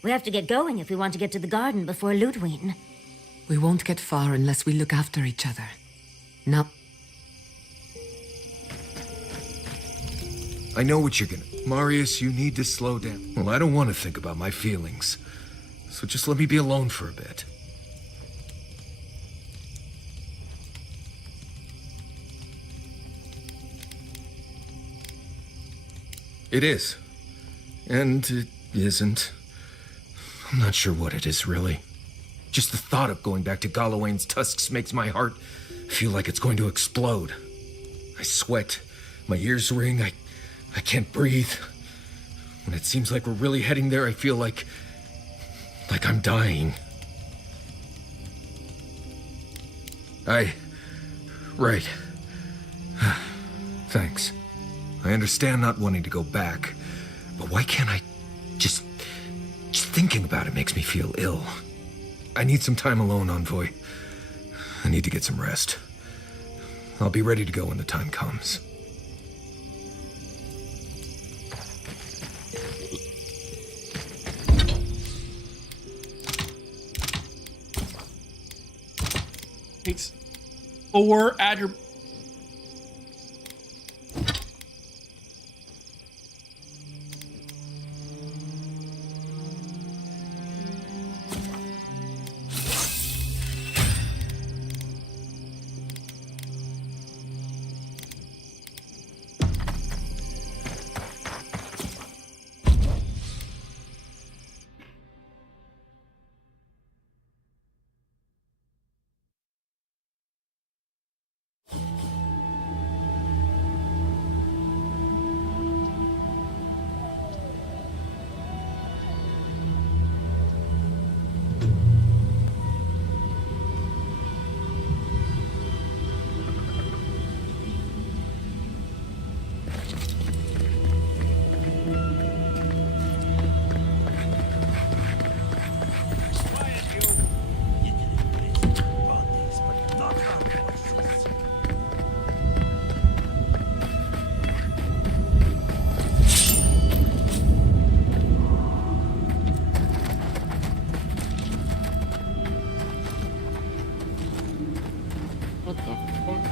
We have to get going if we want to get to the garden before Ludwig. We won't get far unless we look after each other. No. I know what you're gonna... Marius, you need to slow down. Well, I don't want to think about my feelings. So just let me be alone for a bit. It is. And it isn't. I'm not sure what it is, really. Just the thought of going back to Galawain's tusks makes my heart feel like it's going to explode. I sweat. My ears ring. I can't breathe. When it seems like we're really heading there, I feel like I'm dying. Right. Thanks. I understand not wanting to go back, but why can't I just thinking about it makes me feel ill. I need some time alone, Envoy. I need to get some rest. I'll be ready to go when the time comes. takes 4 add What the fuck?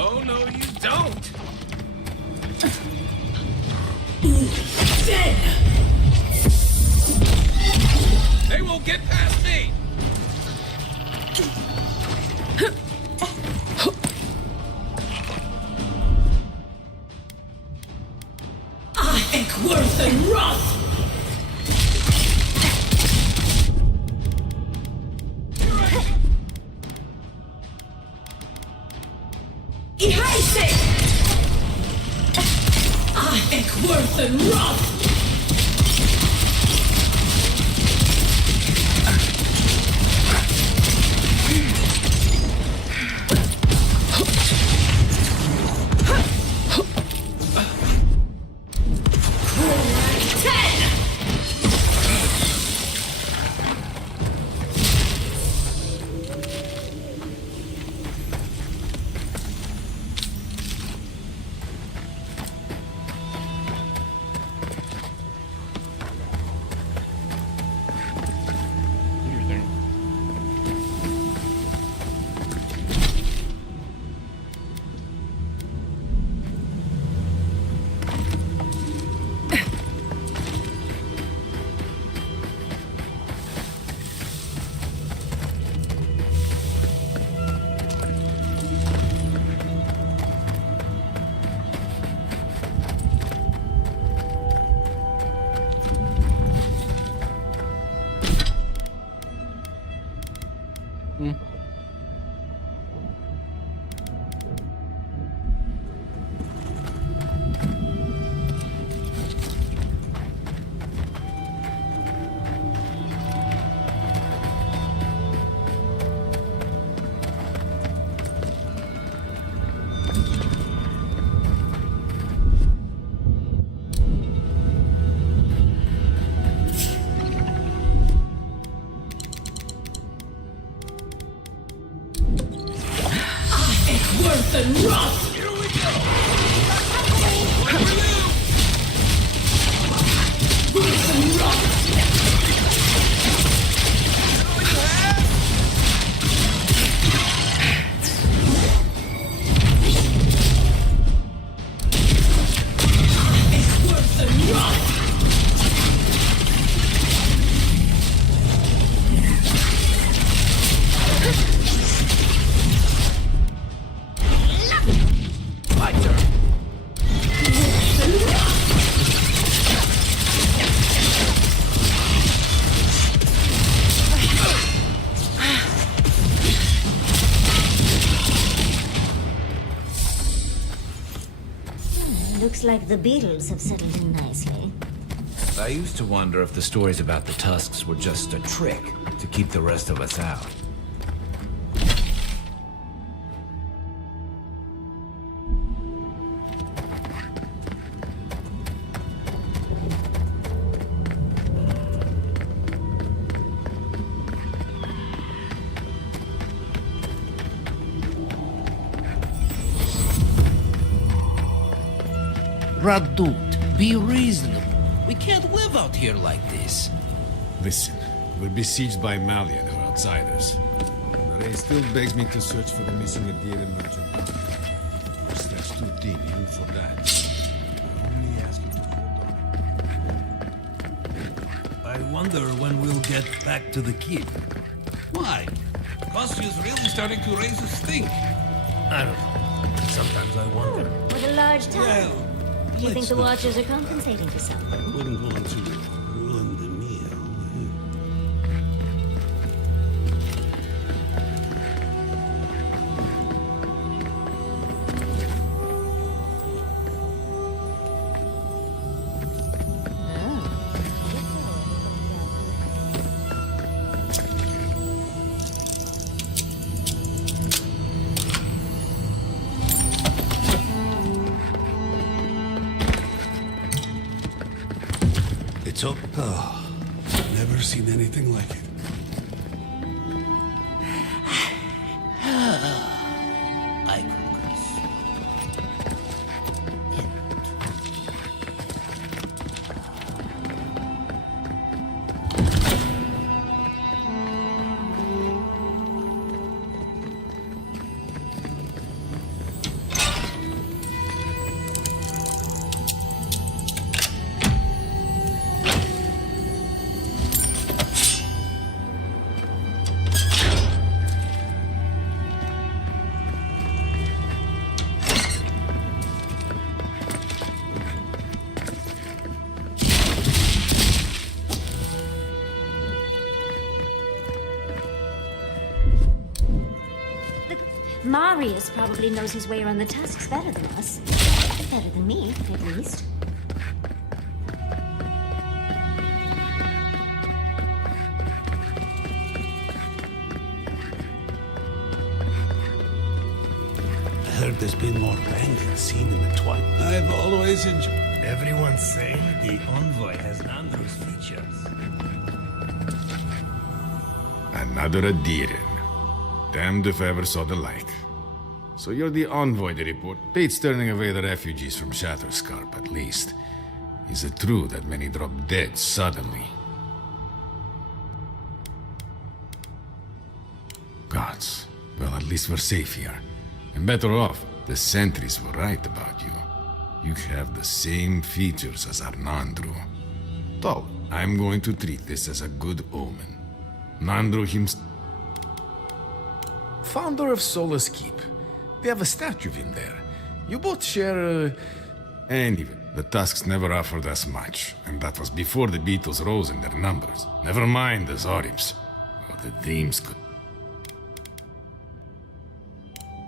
Oh, no, you don't! Dead! They won't get past me! I think worse than Roth! I think worse than Roth! Worse than Roth! Here we go! Worse than Roth! Looks like the beetles have settled in nicely. I used to wonder if the stories about the Tusks were just a trick to keep the rest of us out. Radut, be reasonable. We can't live out here like this. Listen, we're besieged by Mali and her outsiders. The race still begs me to search for the missing Adira merchant. That's too deep even for that. I only ask you to hold on. I wonder when we'll get back to the keep. Why? Kostyu's really starting to raise a stink. I don't know. Sometimes I wonder. What a large town. Well, Do you think let's the not Watchers are talk about compensating for something? Wouldn't want to ruin the meal. It's up. Oh, never seen anything like it. I concur. Marius probably knows his way around the Tusks better than us. Better than me, at least. I heard there's been more bandits seen in the twine. I've always enjoyed. Everyone's saying the envoy has Nandru's features. Another Adiran. Damned if I ever saw the light. So you're the envoy, they report. Pate's turning away the refugees from Shatterscarp, at least. Is it true that many drop dead suddenly? Gods. Well, at least we're safe here. And better off. The sentries were right about you. You have the same features as our Nandru. So, I'm going to treat this as a good omen. Nandru himself, founder of Solace Keep. They have a statue of him there. You both share Anyway, the Tusks never offered us much, and that was before the beetles rose in their numbers. Never mind the Zorips, or the Dreams could...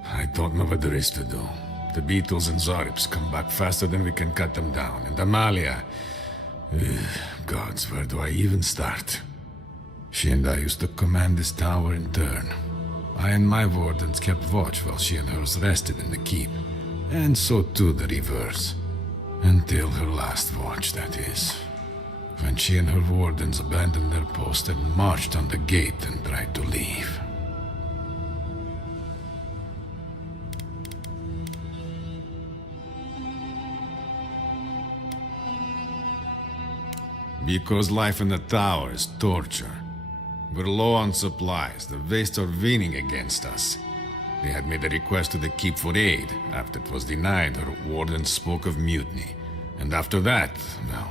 I don't know what there is to do. The beetles and Zorips come back faster than we can cut them down, and Amalia... Gods, where do I even start? She and I used to command this tower in turn. I and my wardens kept watch while she and hers rested in the keep. And so too the reverse. Until her last watch, that is. When she and her wardens abandoned their post and marched on the gate and tried to leave. Because life in the tower is torture. We're low on supplies. The Vastes are leaning against us. They had made a request to the keep for aid. After it was denied, her warden spoke of mutiny. And after that, well,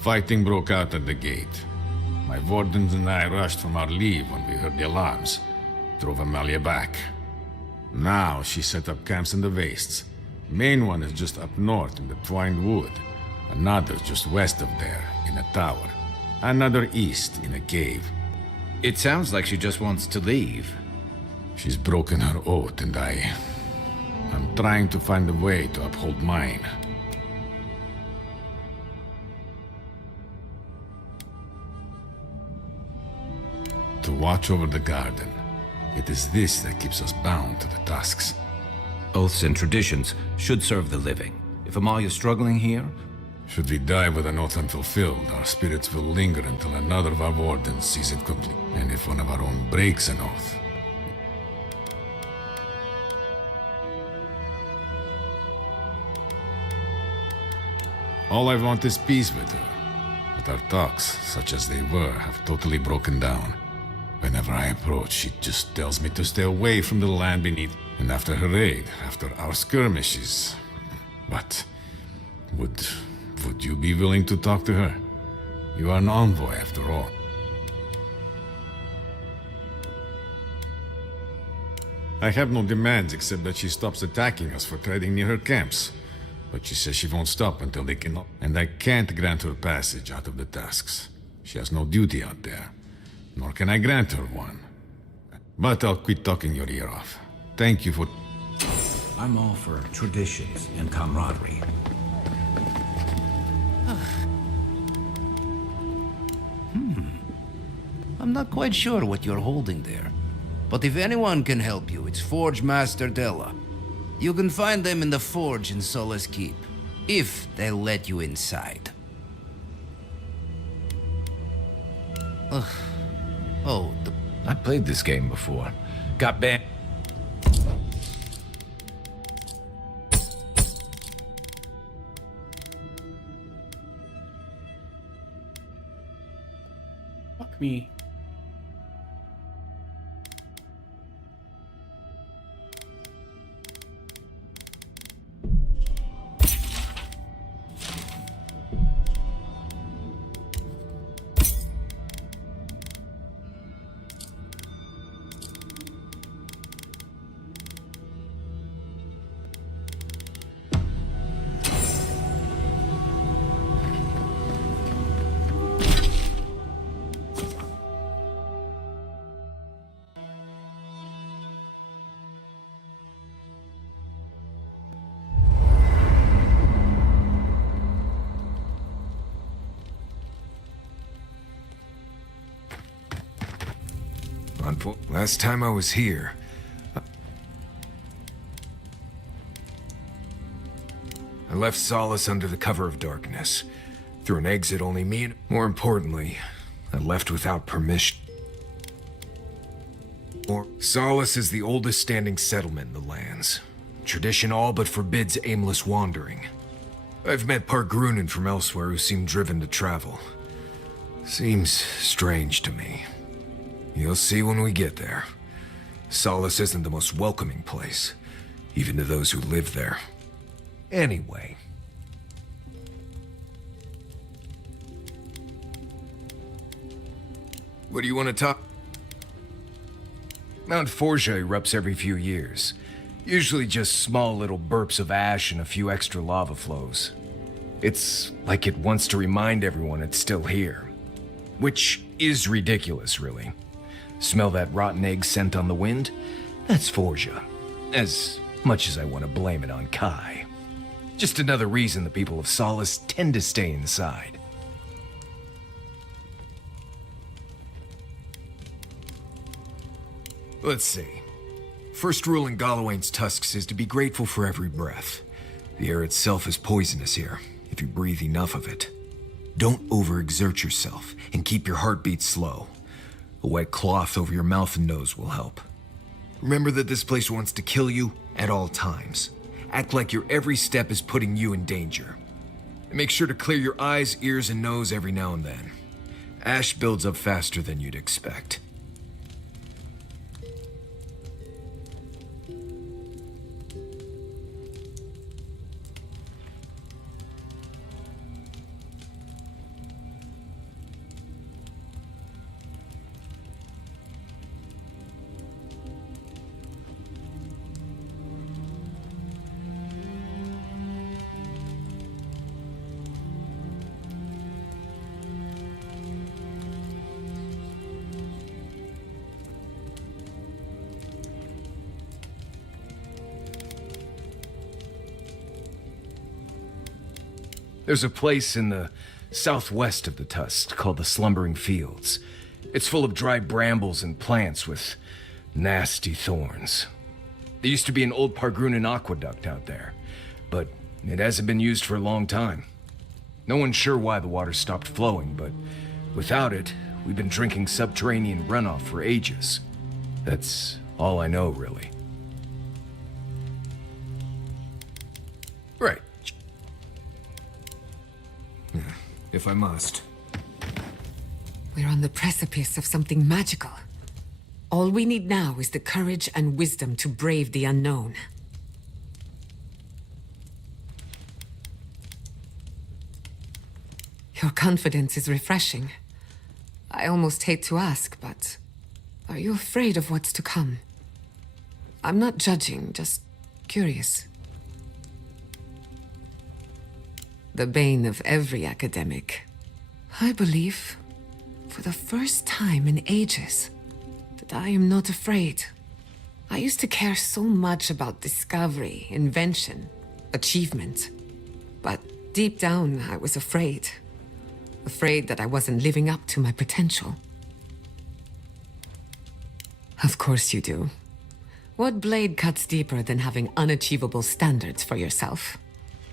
fighting broke out at the gate. My wardens and I rushed from our leave when we heard the alarms. Drove Amalia back. Now she set up camps in the Vastes. Main one is just up north in the Twined Wood. Another just west of there, in a tower. Another east, in a cave. It sounds like she just wants to leave. She's broken her oath, and I'm trying to find a way to uphold mine. watch over the garden. It is this that keeps us bound to the tusks. Oaths and traditions should serve the living. If Amalia's struggling here... Should we die with an oath unfulfilled, our spirits will linger until another of our wardens sees it complete. And if one of our own breaks an oath... All I want is peace with her. But our talks, such as they were, have totally broken down. Whenever I approach, she just tells me to stay away from the land beneath. And after her raid, after our skirmishes... But... Would you be willing to talk to her? You are an envoy, after all. I have no demands except that she stops attacking us for trading near her camps. But she says she won't stop until they can... And I can't grant her passage out of the tasks. She has no duty out there. Nor can I grant her one. But I'll quit talking your ear off. Thank you for... I'm all for traditions and camaraderie. I'm not quite sure what you're holding there. But if anyone can help you, it's Forge Master Della. You can find them in the forge in Solace Keep, if they'll let you inside. Ugh. Oh, I played this game before. Got banned. Fuck me. Last time I was here, I left Solace under the cover of darkness, through an exit only me and... More importantly, I left without permission. Solace is the oldest standing settlement in the lands. Tradition all but forbids aimless wandering. I've met Pargrunen from elsewhere who seem driven to travel. Seems strange to me. You'll see when we get there. Solace isn't the most welcoming place, even to those who live there. Anyway. What do you want to talk? Mount Forja erupts every few years. Usually just small little burps of ash and a few extra lava flows. It's like it wants to remind everyone it's still here. Which is ridiculous, really. Smell that rotten egg scent on the wind? That's Forja. As much as I want to blame it on Kai. Just another reason the people of Solace tend to stay inside. Let's see. First rule in Galawain's tusks is to be grateful for every breath. The air itself is poisonous here, if you breathe enough of it. Don't overexert yourself, and keep your heartbeat slow. A wet cloth over your mouth and nose will help. Remember that this place wants to kill you at all times. Act like your every step is putting you in danger. And make sure to clear your eyes, ears, and nose every now and then. Ash builds up faster than you'd expect. There's a place in the southwest of the Tusk called the Slumbering Fields. It's full of dry brambles and plants with nasty thorns. There used to be an old Pargrunan aqueduct out there, but it hasn't been used for a long time. No one's sure why the water stopped flowing, but without it, we've been drinking subterranean runoff for ages. That's all I know, really. Right. If I must. We're on the precipice of something magical. All we need now is the courage and wisdom to brave the unknown. Your confidence is refreshing. I almost hate to ask, but are you afraid of what's to come? I'm not judging, just curious. The bane of every academic. I believe, for the first time in ages, that I am not afraid. I used to care so much about discovery, invention, achievement. But deep down, I was afraid. Afraid that I wasn't living up to my potential. Of course you do. What blade cuts deeper than having unachievable standards for yourself?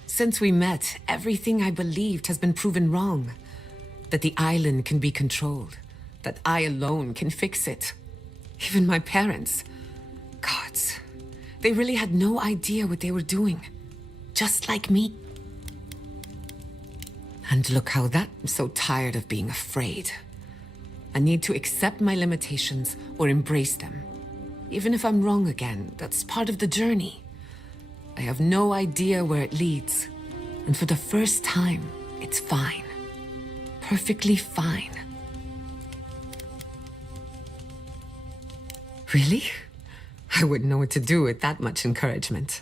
Since we met, everything I believed has been proven wrong. That the island can be controlled. That I alone can fix it. Even my parents. Gods. They really had no idea what they were doing. Just like me. And look how that... I'm so tired of being afraid. I need to accept my limitations or embrace them. Even if I'm wrong again, that's part of the journey. I have no idea where it leads. And for the first time, it's fine. Perfectly fine. Really? I wouldn't know what to do with that much encouragement.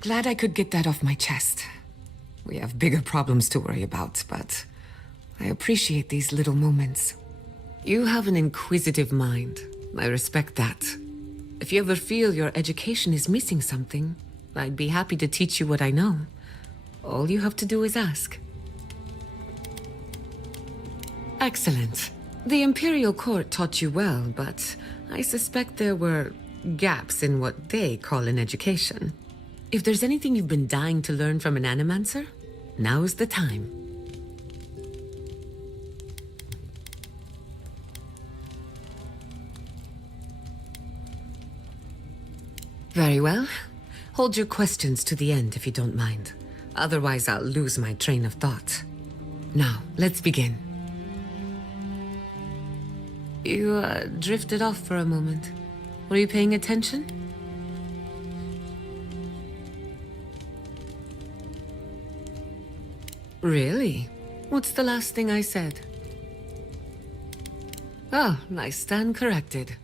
Glad I could get that off my chest. We have bigger problems to worry about, but I appreciate these little moments. You have an inquisitive mind. I respect that. If you ever feel your education is missing something, I'd be happy to teach you what I know. All you have to do is ask. Excellent. The Imperial Court taught you well, but I suspect there were gaps in what they call an education. If there's anything you've been dying to learn from an Animancer, now's the time. Very well. Hold your questions to the end if you don't mind. Otherwise, I'll lose my train of thought. Now, let's begin. You, drifted off for a moment. Were you paying attention? Really? What's the last thing I said? Oh, I stand corrected.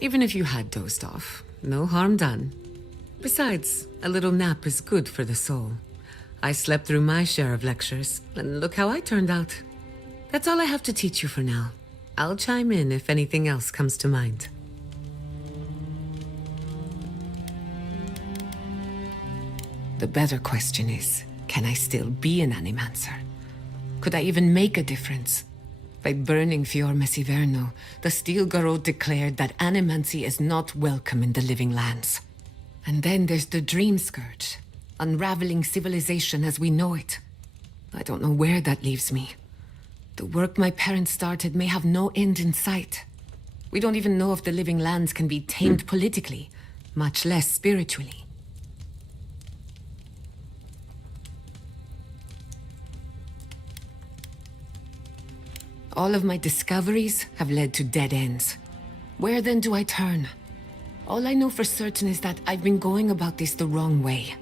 Even if you had dozed off, no harm done. Besides, a little nap is good for the soul. I slept through my share of lectures, and look how I turned out. That's all I have to teach you for now. I'll chime in if anything else comes to mind. The better question is, can I still be an Animancer? Could I even make a difference? By burning Fior Messiverno, the Steel Garrote declared that animancy is not welcome in the Living Lands. And then there's the Dream Scourge, unraveling civilization as we know it. I don't know where that leaves me. The work my parents started may have no end in sight. We don't even know if the Living Lands can be tamed politically, much less spiritually. All of my discoveries have led to dead ends. Where then do I turn? All I know for certain is that I've been going about this the wrong way.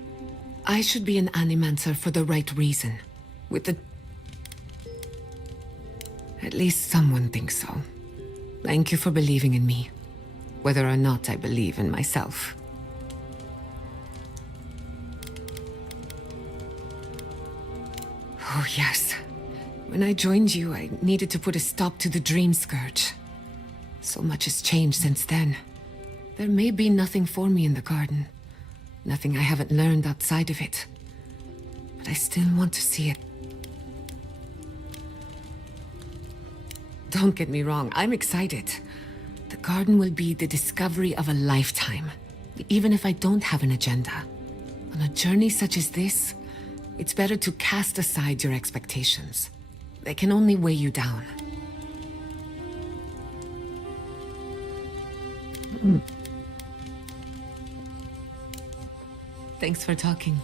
I should be an Animancer for the right reason. With the... At least someone thinks so. Thank you for believing in me, whether or not I believe in myself. Oh, yes. When I joined you, I needed to put a stop to the Dream Scourge. So much has changed since then. There may be nothing for me in the garden. Nothing I haven't learned outside of it. But I still want to see it. Don't get me wrong, I'm excited. The garden will be the discovery of a lifetime, even if I don't have an agenda. On a journey such as this, it's better to cast aside your expectations. They can only weigh you down. Thanks for talking.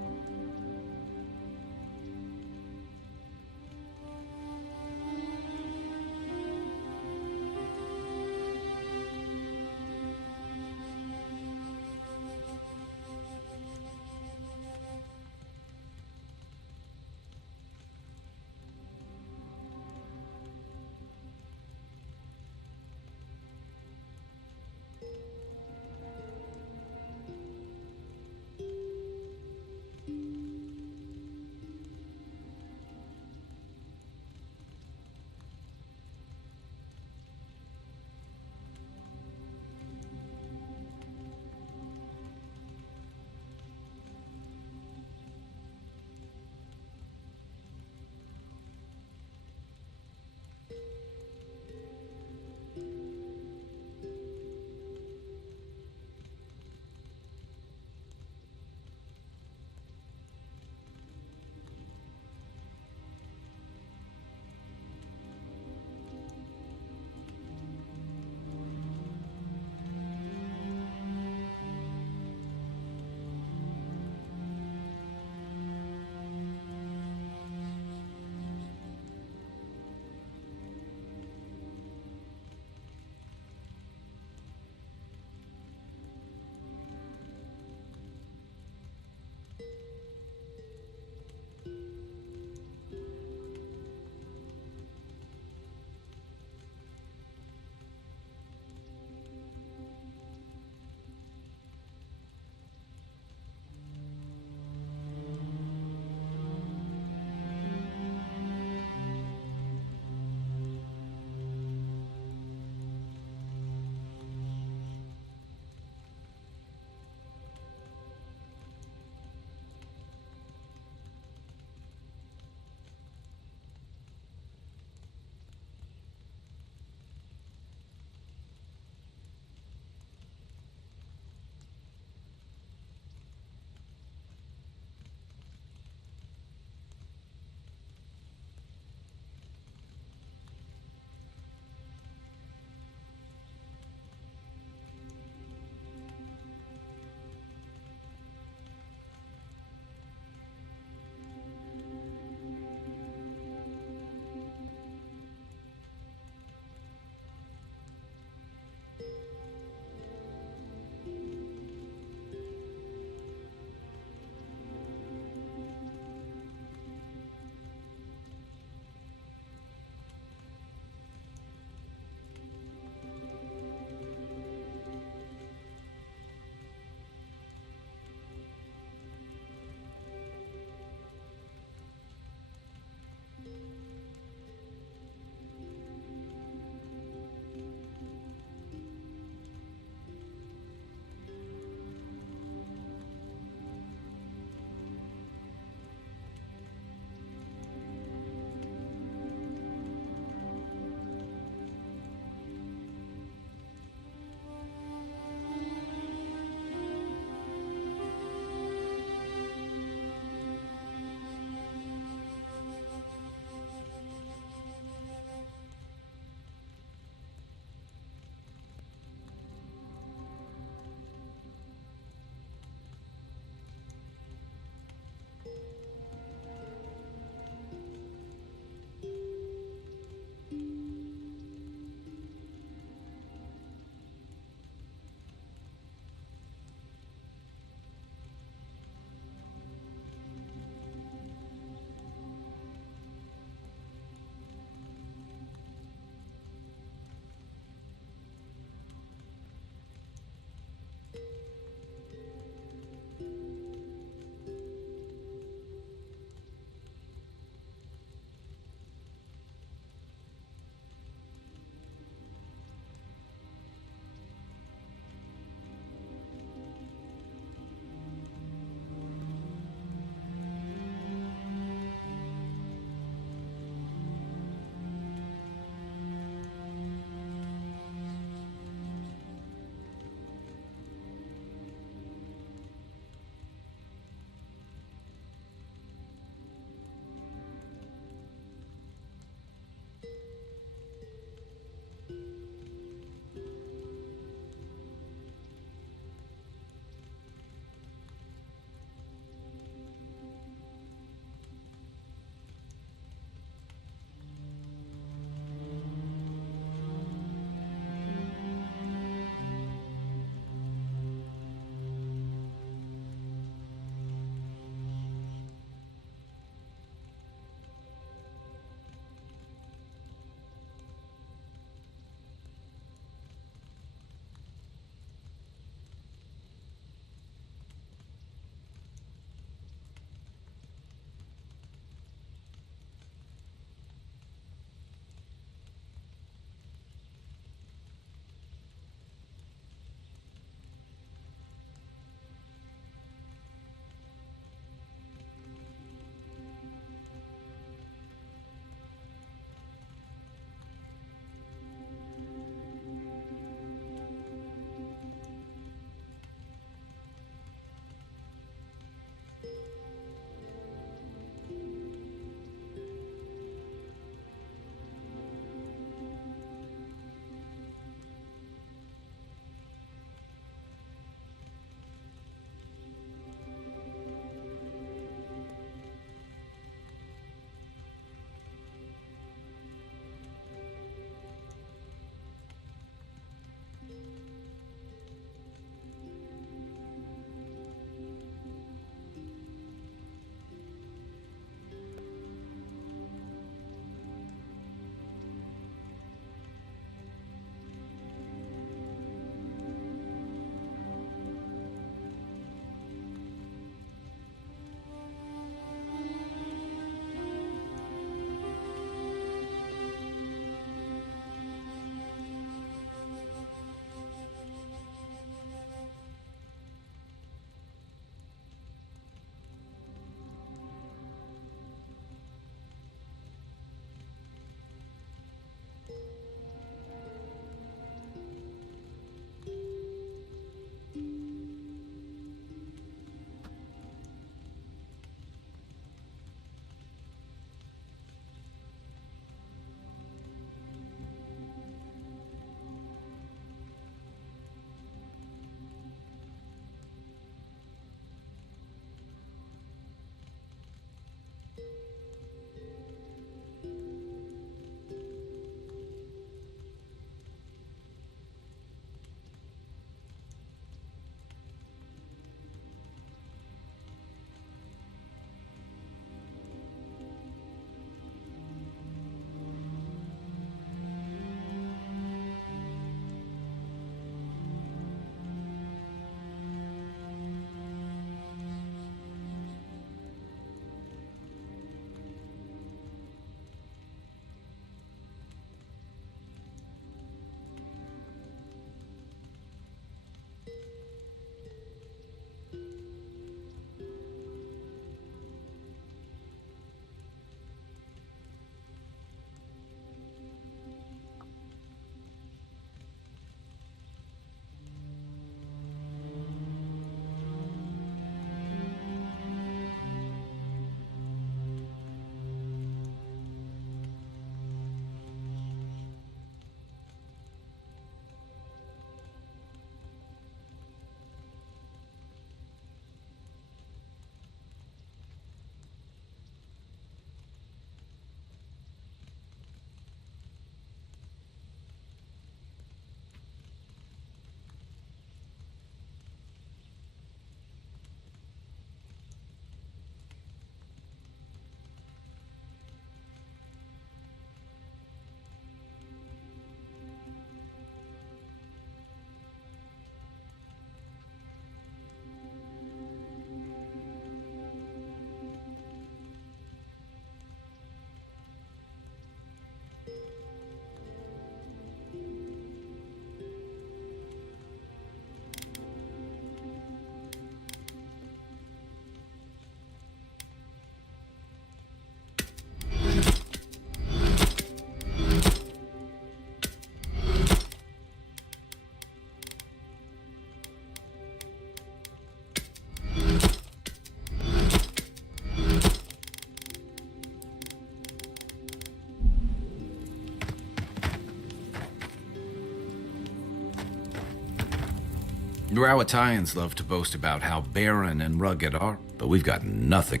Rawatayans love to boast about how barren and rugged are, but we've got nothing.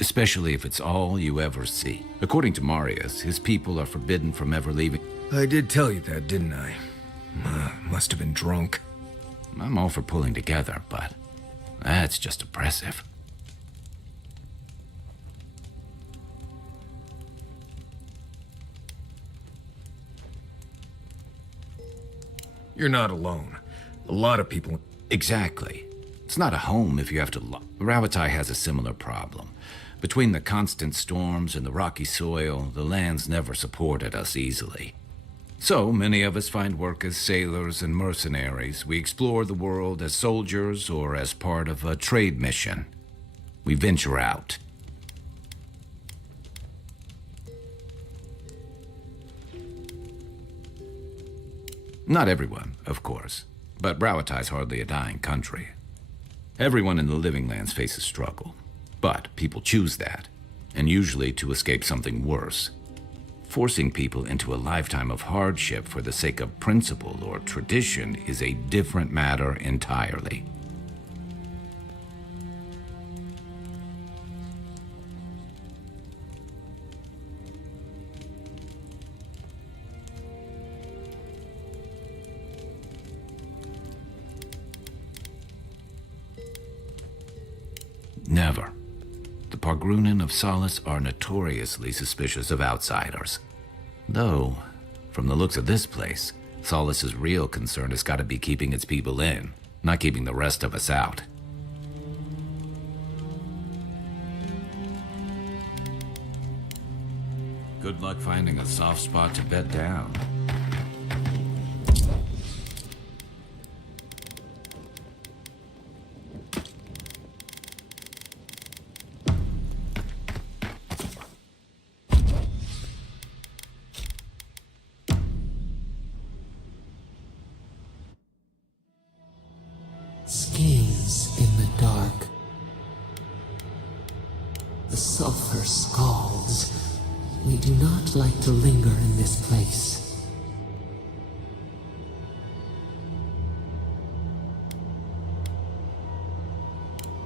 Especially if it's all you ever see. According to Marius, his people are forbidden from ever leaving. I did tell you that, didn't I? Must have been drunk. I'm all for pulling together, but that's just oppressive. You're not alone. A lot of people... Exactly. It's not a home if you have to... Rawatai has a similar problem. Between the constant storms and the rocky soil, the lands never supported us easily. So, many of us find work as sailors and mercenaries. We explore the world as soldiers or as part of a trade mission. We venture out. Not everyone, of course, but Rawatai's hardly a dying country. Everyone in the Living Lands faces struggle, but people choose that, and usually to escape something worse. Forcing people into a lifetime of hardship for the sake of principle or tradition is a different matter entirely. Never. The Pargrunen of Solace are notoriously suspicious of outsiders. Though, from the looks of this place, Solace's real concern has got to be keeping its people in, not keeping the rest of us out. Good luck finding a soft spot to bed down. Schemes in the dark. The sulfur scalds. We do not like to linger in this place.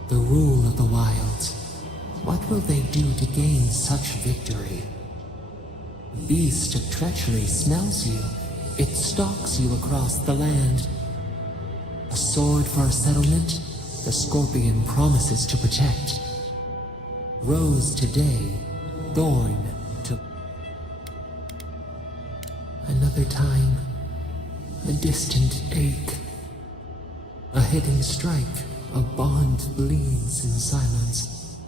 The rule of the wilds. What will they do to gain such victory? Beast of treachery smells you. It stalks you across the land. A sword for a settlement, the scorpion promises to protect. Rose today, thorn to... Another time, a distant ache. A hidden strike, a bond bleeds in silence.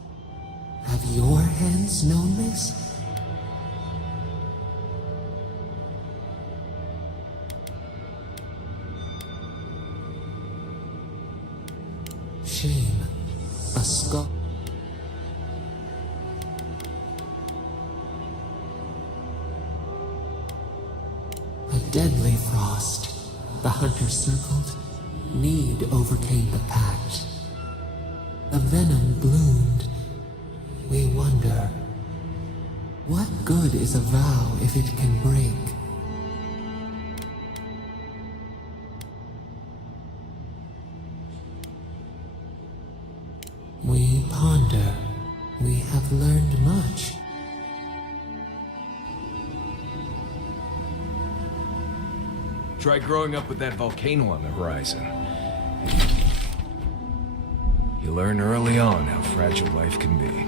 Have your hands known this? Shame, a skull. A deadly frost. The hunter circled. Need overcame the pact. The venom bloomed. We wonder, what good is a vow if it can break? We ponder. We have learned much. Try growing up with that volcano on the horizon. You learn early on how fragile life can be.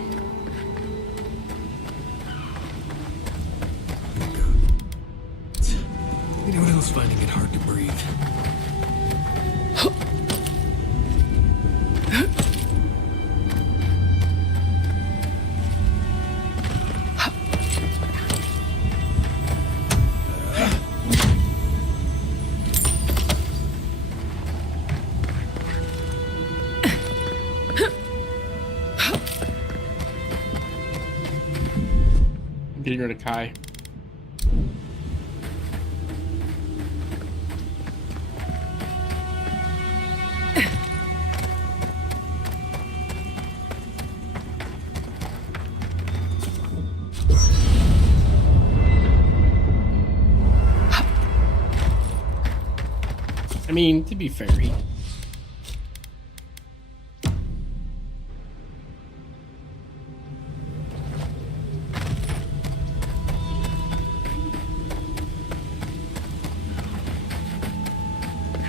Anyone else finding it hard to breathe? Getting rid of Kai. I mean, to be fair, he...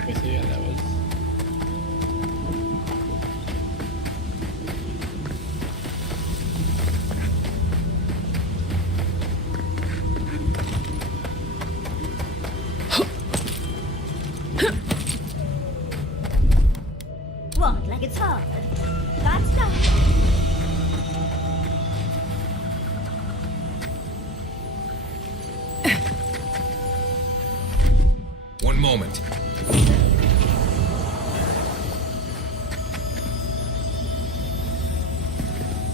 Okay, so yeah, that was... What? Like it's hard? That's not... One moment.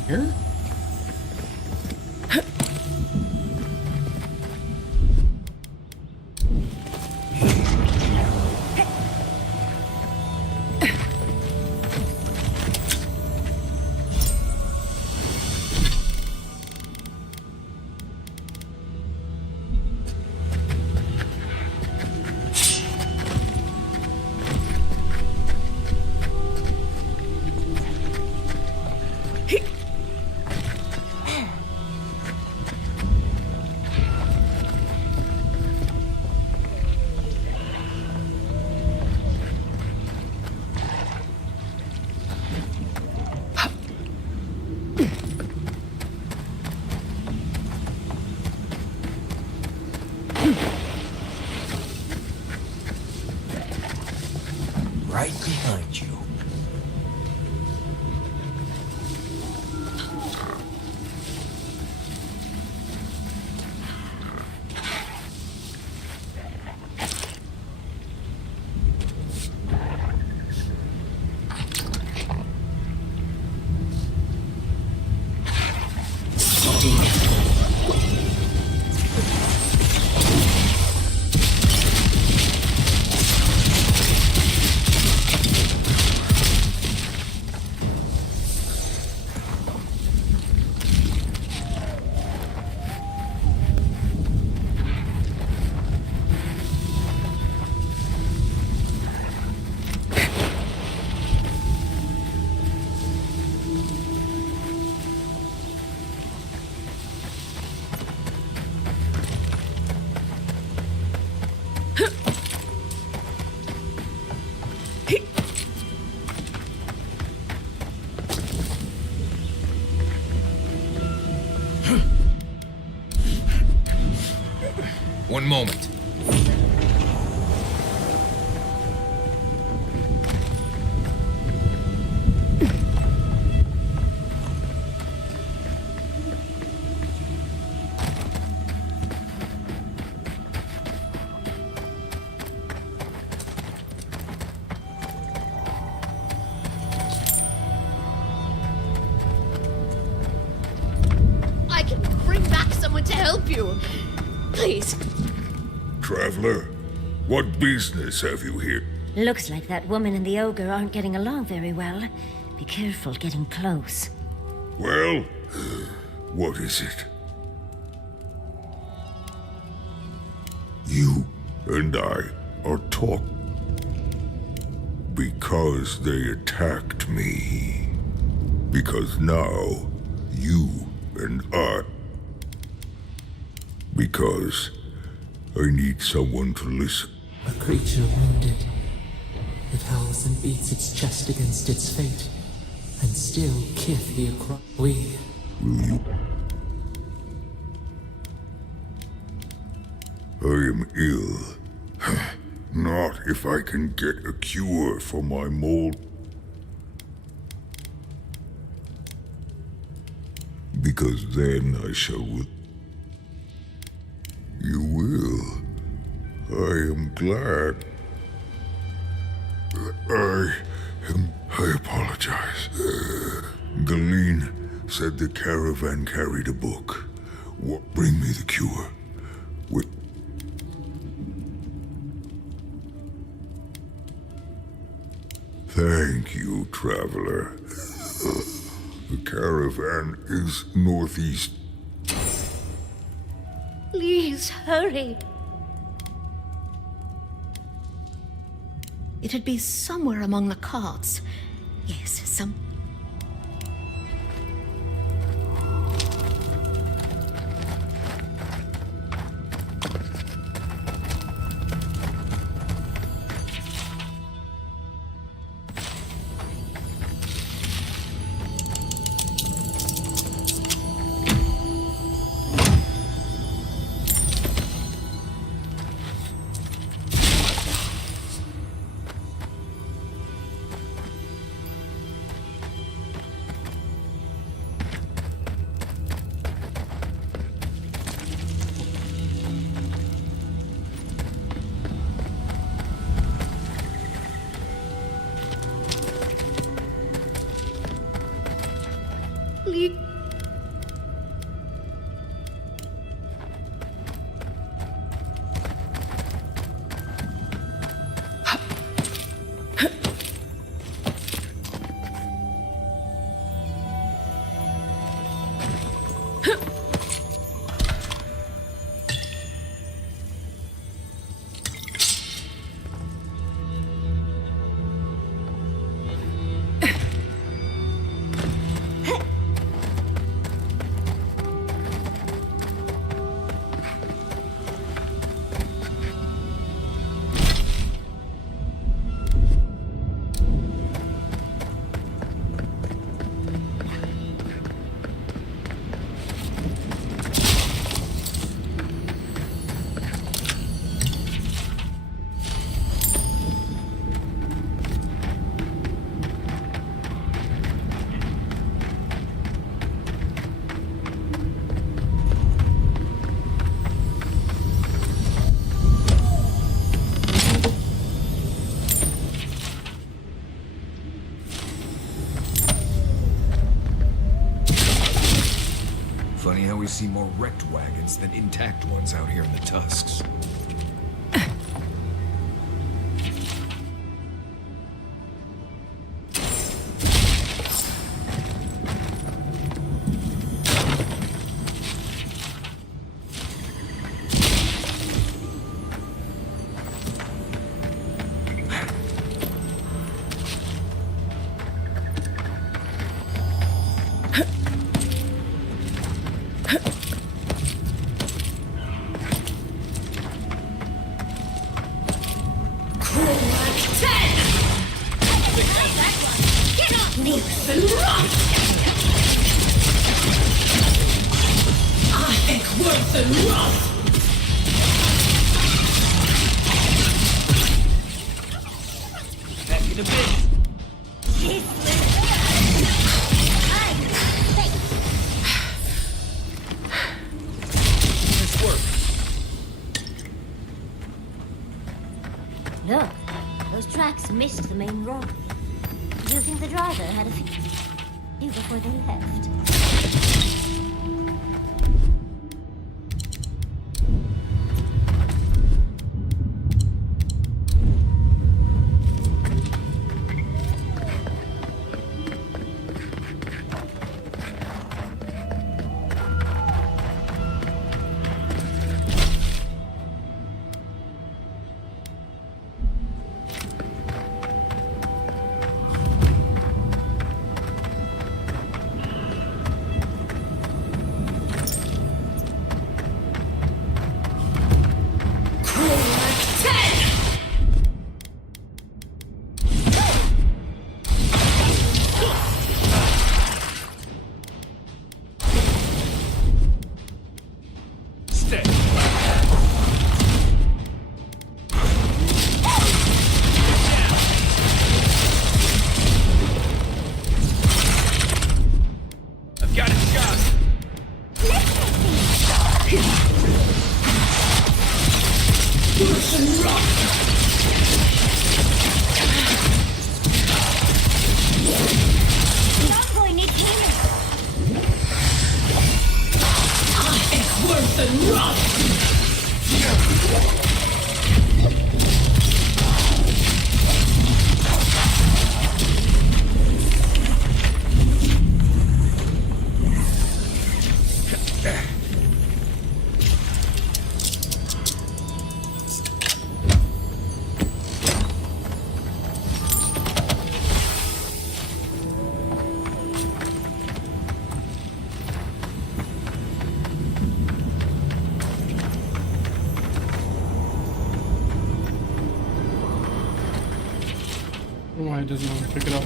Here? Right behind you. One moment. I can bring back someone to help you. Please. Traveler, what business have you here? Looks like that woman and the ogre aren't getting along very well. Be careful getting close. Well, what is it? You and I are talk because they attacked me. Because now, you and I... Because I need someone to listen. A creature wounded. It howls and beats its chest against its fate. And still kith he across. We... Will you? I am ill. Not if I can get a cure for my mold. Because then I shall... You will. I am glad. I apologize. Galeen said the caravan carried a book. Bring me the cure. Thank you, traveler. The caravan is northeast. Please, hurry. It'd be somewhere among the carts. Yes, some... Funny how we see more wrecked wagons than intact ones out here in the tusks. Look, those tracks missed the main road. Do you think the driver had a few before they left? Why it doesn't want to pick it up?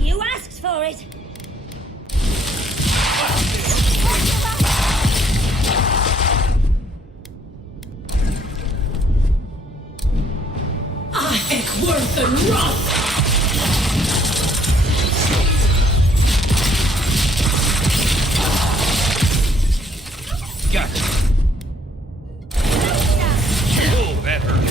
You asked for it! Worth and Roth! Got it. Oh, that hurt.